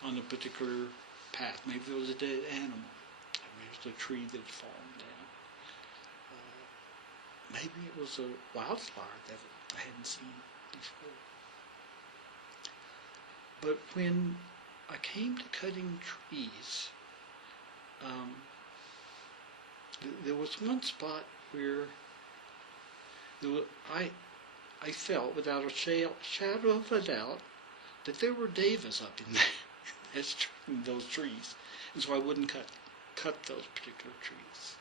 on a particular path. Maybe there was a dead animal. Maybe it was a tree that had fallen down. Maybe it was a wildflower that I hadn't seen before. But when I came to cutting trees, there was one spot where I felt without a shadow of a doubt that there were devas up in there, in those trees, and so I wouldn't cut those particular trees.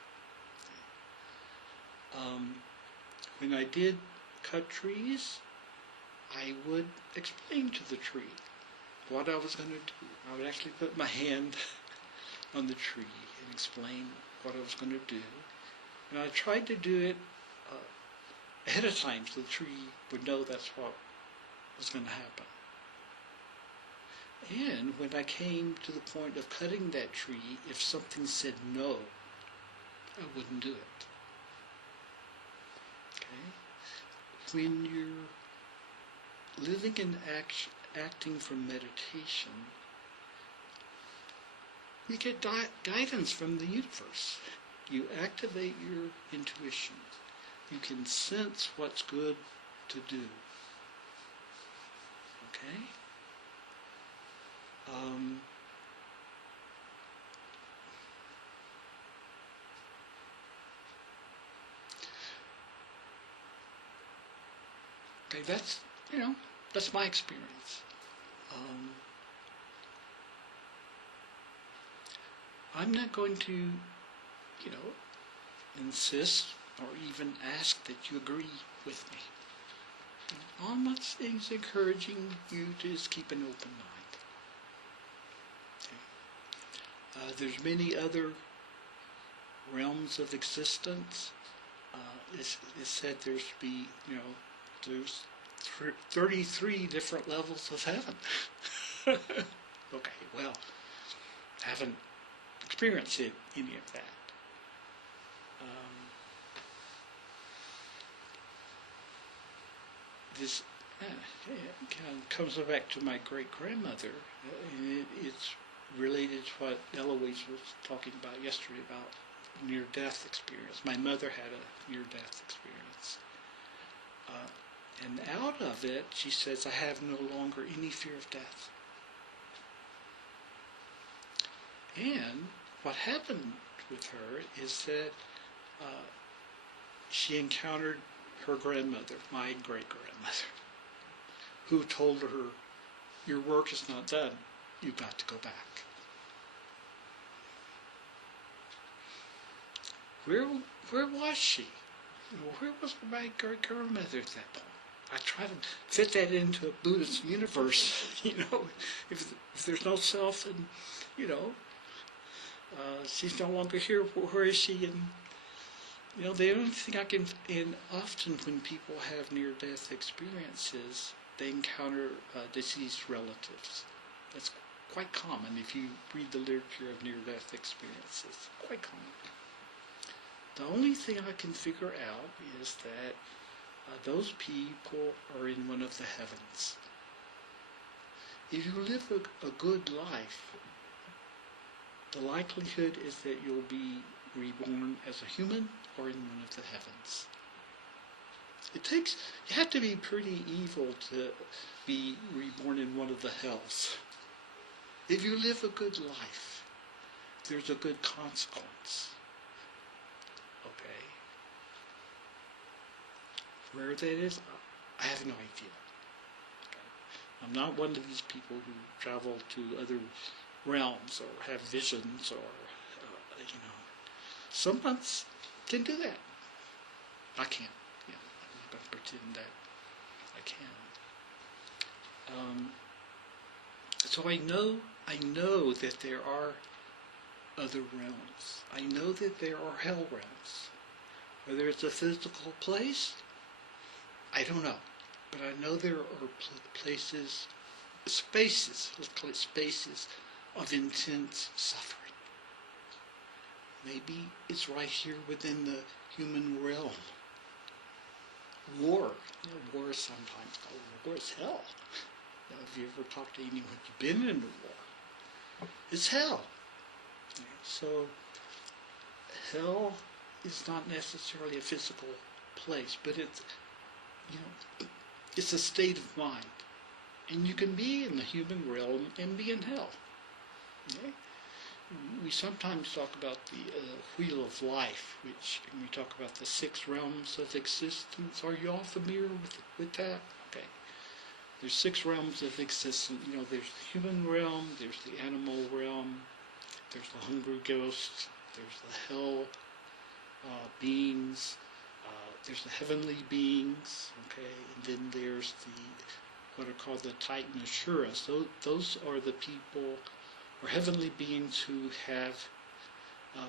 When I did cut trees, I would explain to the tree what I was going to do. I would actually put my hand on the tree and explain what I was going to do. And I tried to do it ahead of time so the tree would know that's what was going to happen. And when I came to the point of cutting that tree, if something said no, I wouldn't do it. Okay? When you're living in acting from meditation, you get guidance from the universe. You activate your intuition. You can sense what's good to do. Okay? Okay, that's my experience. I'm not going to, insist or even ask that you agree with me. All I'm saying is encouraging you to just keep an open mind. Okay. There's many other realms of existence. It's said there's 33 different levels of heaven. Okay, well, I haven't experienced any of that. This kind of comes back to my great-grandmother, and it's related to what Eloise was talking about yesterday about near-death experience. My mother had a near-death experience. And out of it, she says, I have no longer any fear of death. And what happened with her is that she encountered her grandmother, my great-grandmother, who told her, your work is not done, you've got to go back. Where was she? Where was my great-grandmother at that point? I try to fit that into a Buddhist universe, if there's no self, and, she's no longer here, where is she? And, the only thing I can, and often when people have near-death experiences, they encounter deceased relatives. That's quite common if you read the literature of near-death experiences. Quite common. The only thing I can figure out is that those people are in one of the heavens. If you live a good life, the likelihood is that you'll be reborn as a human or in one of the heavens. You have to be pretty evil to be reborn in one of the hells. If you live a good life, there's a good consequence. Okay? Where that is, I have no idea. Okay? I'm not one of these people who travel to other realms or have visions or, Someone can do that. I can't. I'm not going to pretend that I can. So I know that there are other realms. I know that there are hell realms. Whether it's a physical place, I don't know. But I know there are places, spaces, let's call it spaces, of intense suffering. Maybe it's right here within the human realm. War. War is sometimes called war. Is hell. If you ever talked to anyone who's been in a war, it's hell. So, hell is not necessarily a physical place, but it's, it's a state of mind. And you can be in the human realm and be in hell. Okay? We sometimes talk about the wheel of life, which when we talk about the 6 realms of existence. Are you all familiar with that? Okay. There's 6 realms of existence. There's the human realm, there's the animal realm, there's the hungry ghosts, there's the hell beings, there's the heavenly beings, okay, and then there's what are called the Titan Asuras. Those are the people or heavenly beings who have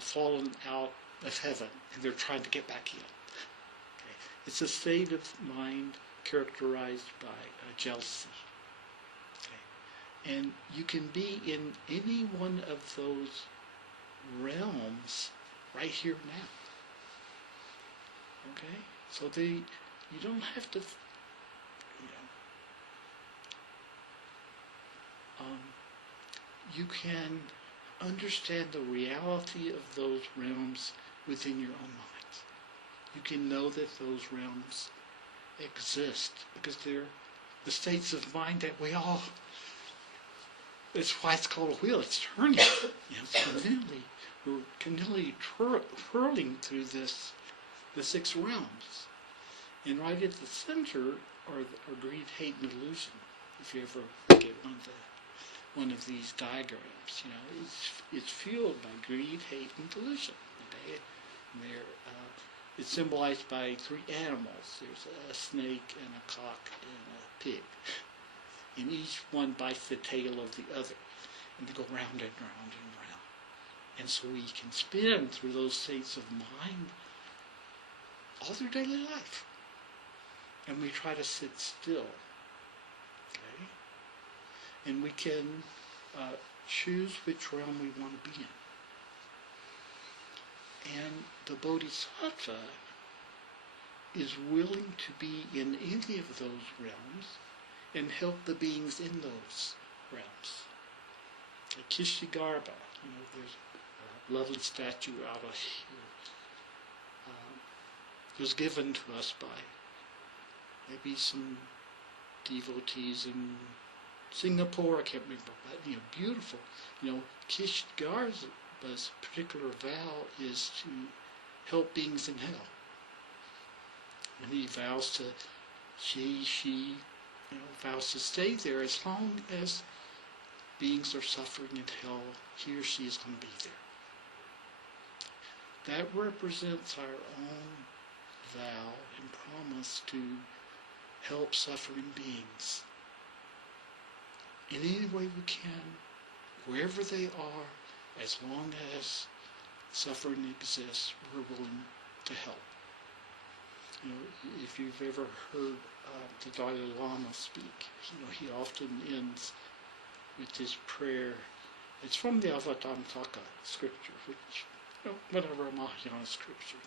fallen out of heaven and they're trying to get back in. Okay. It's a state of mind characterized by jealousy. Okay. And you can be in any one of those realms right here now. Okay? So you don't have to, you can understand the reality of those realms within your own mind. You can know that those realms exist because they're the states of mind that we all, that's why it's called a wheel, it's turning. We're continually twirling through the 6 realms. And right at the center are greed, hate, and illusion. If you ever look at one of these diagrams, it's fueled by greed, hate, and delusion. Okay? And it's symbolized by 3 animals. There's a snake and a cock and a pig. And each one bites the tail of the other. And they go round and round and round. And so we can spin through those states of mind all their daily life. And we try to sit still. Okay? And we can choose which realm we want to be in. And the Bodhisattva is willing to be in any of those realms and help the beings in those realms. Like Kishigarba, there's a lovely statue out of here. It was given to us by maybe some devotees in Singapore, I can't remember, but beautiful. Kishigarba's particular vow is to help beings in hell. And he vows to, she vows to stay there as long as beings are suffering in hell, he or she is going to be there. That represents our own vow and promise to help suffering beings in any way we can, wherever they are, as long as suffering exists, we're willing to help. If you've ever heard the Dalai Lama speak, he often ends with this prayer. It's from the Avatamsaka scripture, which, whatever Mahayana scripture.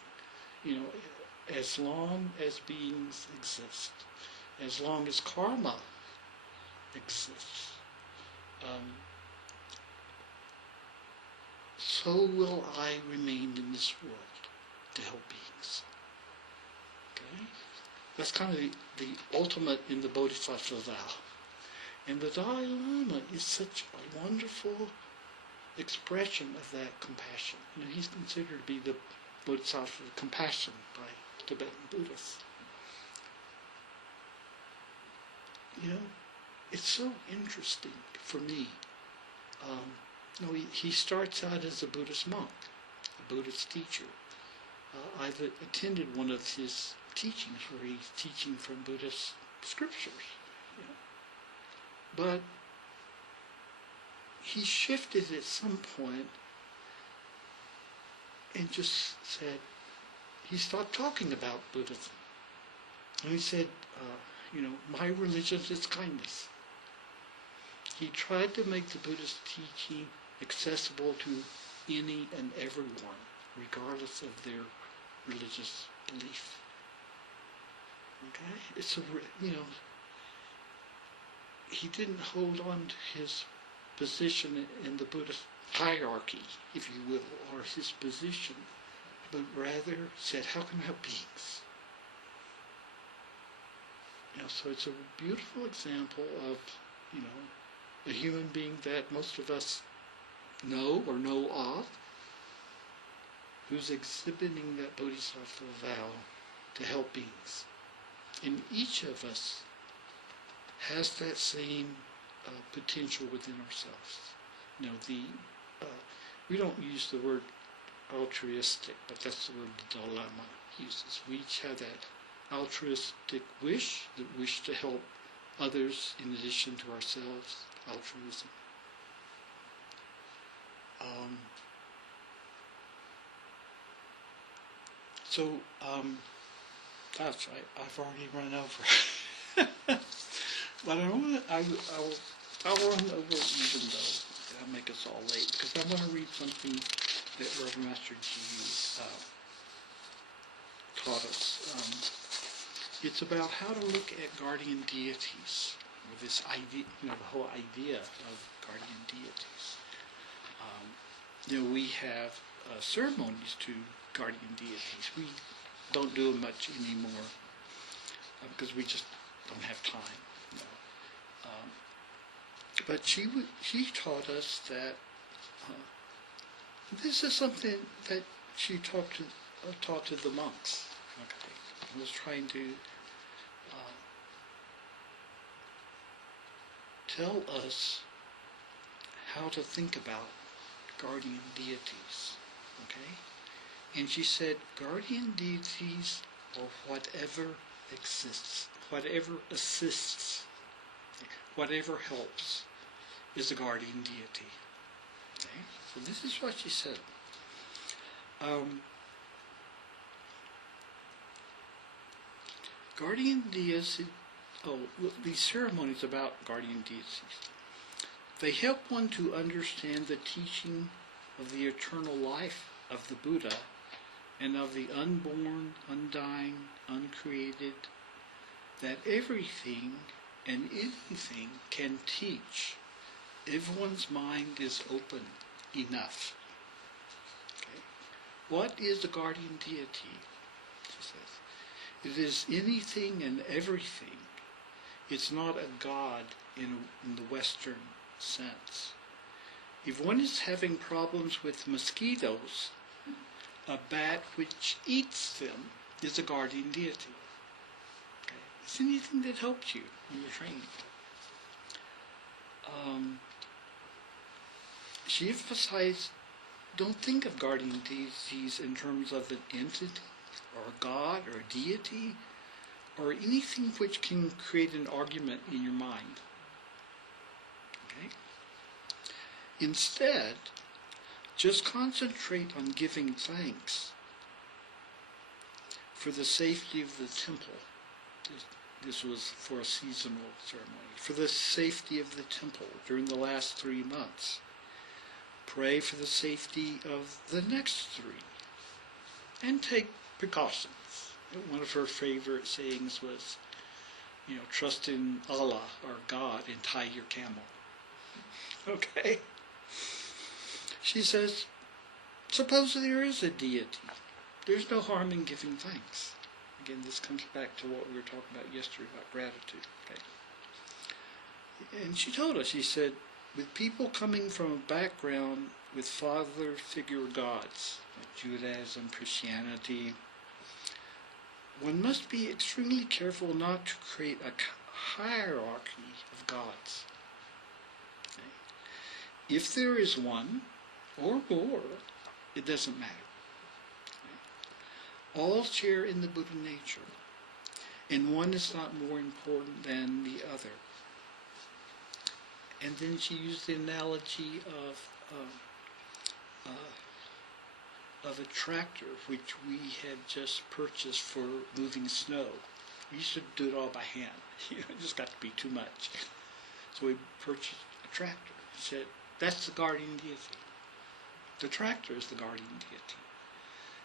As long as beings exist, as long as karma exists, so will I remain in this world to help beings. Okay? That's kind of the ultimate in the Bodhisattva vow. And the Dalai Lama is such a wonderful expression of that compassion. He's considered to be the Bodhisattva of compassion by Tibetan Buddhists. It's so interesting for me. He starts out as a Buddhist monk, a Buddhist teacher. I've attended one of his teachings where he's teaching from Buddhist scriptures. But he shifted at some point and just said he stopped talking about Buddhism. And he said, my religion is kindness. He tried to make the Buddhist teaching accessible to any and everyone, regardless of their religious belief. Okay? It's he didn't hold on to his position in the Buddhist hierarchy, if you will, or his position, but rather said, how can I help beings? So it's a beautiful example of, a human being that most of us know or know of, who's exhibiting that bodhisattva vow to help beings. And each of us has that same potential within ourselves. We don't use the word altruistic, but that's the word the Dalai Lama uses. We each have that altruistic wish, the wish to help others in addition to ourselves, altruism. That's right. I've already run over. But I'll run over even though that'll make us all late, because I want to read something that Reverend Master Jiyu taught us. It's about how to look at guardian deities, or this idea, the whole idea of guardian deities. We have ceremonies to guardian deities. We don't do them much anymore because we just don't have time. But she taught us that this is something that she taught to the monks. Okay, I was trying to tell us how to think about guardian deities. Okay, and she said guardian deities are whatever exists, whatever assists, whatever helps is a guardian deity. Okay, so this is what she said. Guardian deities, these ceremonies about guardian deities, they help one to understand the teaching of the eternal life of the Buddha and of the unborn, undying, uncreated, that everything and anything can teach if one's mind is open enough. Okay. What is the guardian deity? She says. It is anything and everything. It's not a god in the Western sense. If one is having problems with mosquitoes, a bat which eats them is a guardian deity. Okay. It's anything that helps you when you're training. She emphasized, don't think of guardian deities in terms of an entity, or a god, or a deity, or anything which can create an argument in your mind. Okay? Instead, just concentrate on giving thanks for the safety of the temple. This was for a seasonal ceremony. For the safety of the temple during the last 3 months. Pray for the safety of the next 3. And take precautions. One of her favorite sayings was, trust in Allah or God and tie your camel. Okay? She says, suppose there is a deity. There's no harm in giving thanks. Again, this comes back to what we were talking about yesterday about gratitude. Okay? And she told us, she said, with people coming from a background with father figure gods, like Judaism, Christianity, one must be extremely careful not to create a hierarchy of gods. Okay? If there is one, or more, it doesn't matter. Okay? All share in the Buddha nature, and one is not more important than the other. And then she used the analogy of of a tractor which we had just purchased for moving snow. We used to do it all by hand. It just got to be too much. So we purchased a tractor. He said, that's the guardian deity. The tractor is the guardian deity.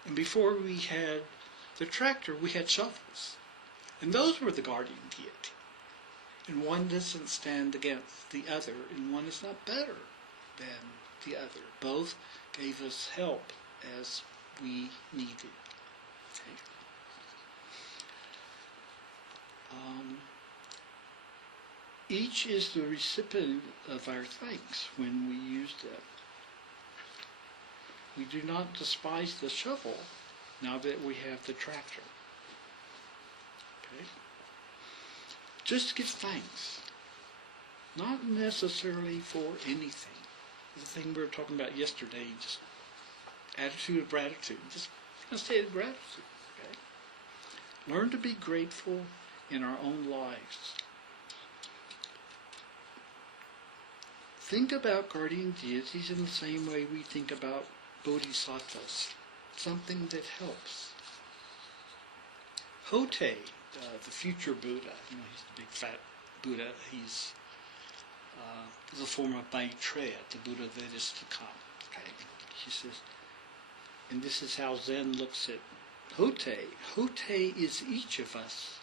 And before we had the tractor, we had shovels. And those were the guardian deity. And one doesn't stand against the other, and one is not better than the other. Both gave us help as we needed. Okay. Each is the recipient of our thanks when we use them. We do not despise the shovel now that we have the tractor. Okay? Just give thanks. Not necessarily for anything. The thing we were talking about yesterday, just attitude of gratitude. Just a state of gratitude. Okay? Learn to be grateful in our own lives. Think about guardian deities in the same way we think about bodhisattvas. Something that helps. Hote, the future Buddha, he's the big fat Buddha. He's the form of Maitreya, the Buddha that is to come. Okay, she says, and this is how Zen looks at Hote. Hote is each of us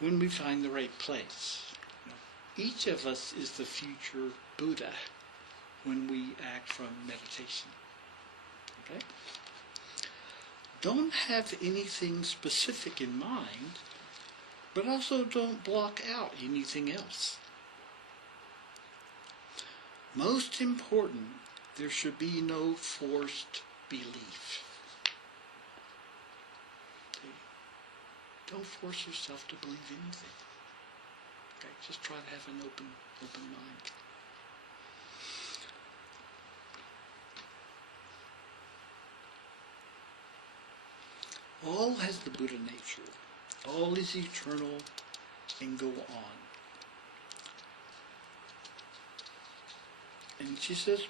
when we find the right place. Each of us is the future Buddha when we act from meditation. Okay? Don't have anything specific in mind, but also don't block out anything else. Most important, there should be no forced belief. Okay? Don't force yourself to believe anything. Okay? Just try to have an open mind. All has the Buddha nature. All is eternal and go on. And she says,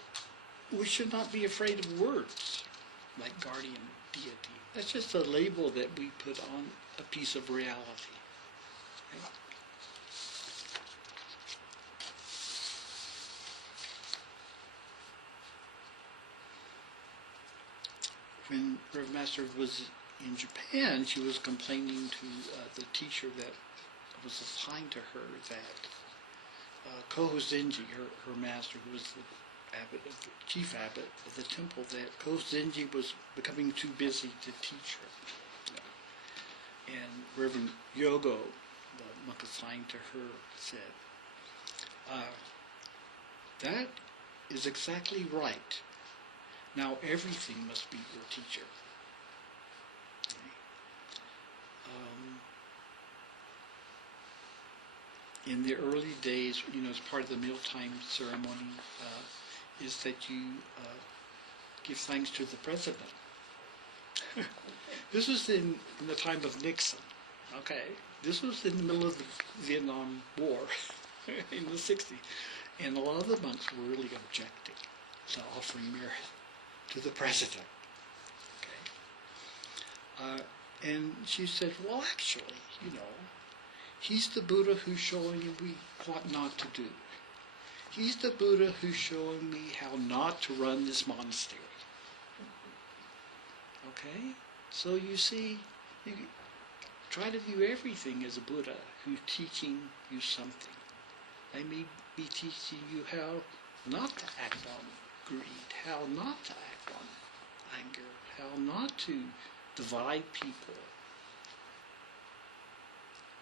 we should not be afraid of words like guardian deity. That's just a label that we put on a piece of reality. Okay? When Reverend Master was in Japan, she was complaining to the teacher that was assigned to her that Koho Zenji, her master, who was the chief abbot of the temple, that Koho Zenji was becoming too busy to teach her. And Reverend Yogo, the monk assigned to her, said, that is exactly right. Now everything must be your teacher. In the early days, as part of the mealtime ceremony, is that you give thanks to the president. This was in the time of Nixon. Okay, this was in the middle of the Vietnam War in the 60s, and a lot of the monks were really objecting to offering merit to the president. Okay, and she said, well, actually, he's the Buddha who's showing you what not to do. He's the Buddha who's showing me how not to run this monastery. Okay? So you see, you try to view everything as a Buddha who's teaching you something. They may be teaching you how not to act on greed, how not to act on anger, how not to divide people,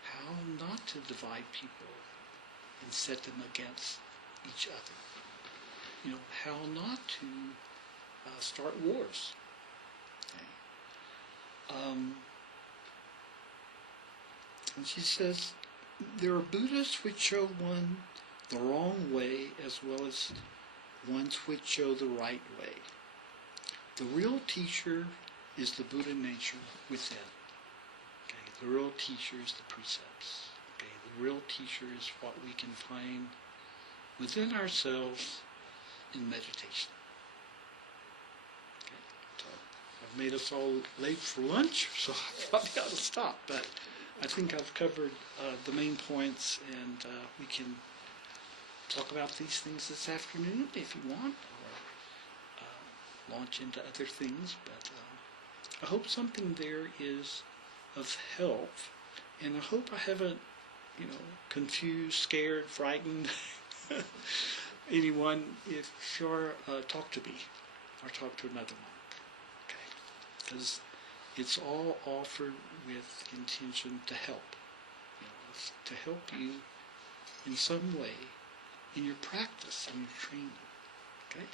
how not to divide people and set them against each other. How not to start wars. Okay. And she says, there are Buddhists which show one the wrong way as well as ones which show the right way. The real teacher is the Buddha nature within. Okay. The real teacher is the precepts. Okay. The real teacher is what we can find within ourselves in meditation. Okay. So made us all late for lunch, so I thought I ought to stop. But I think I've covered the main points, and we can talk about these things this afternoon if you want, or launch into other things. But I hope something there is of help, and I hope I haven't, confused, scared, frightened anyone. If sure, talk to me, or talk to another monk, okay? Because it's all offered with intention to help, to help you in some way in your practice and your training, okay?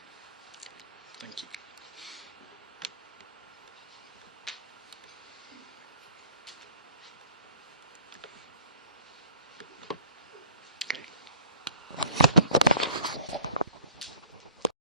Thank you.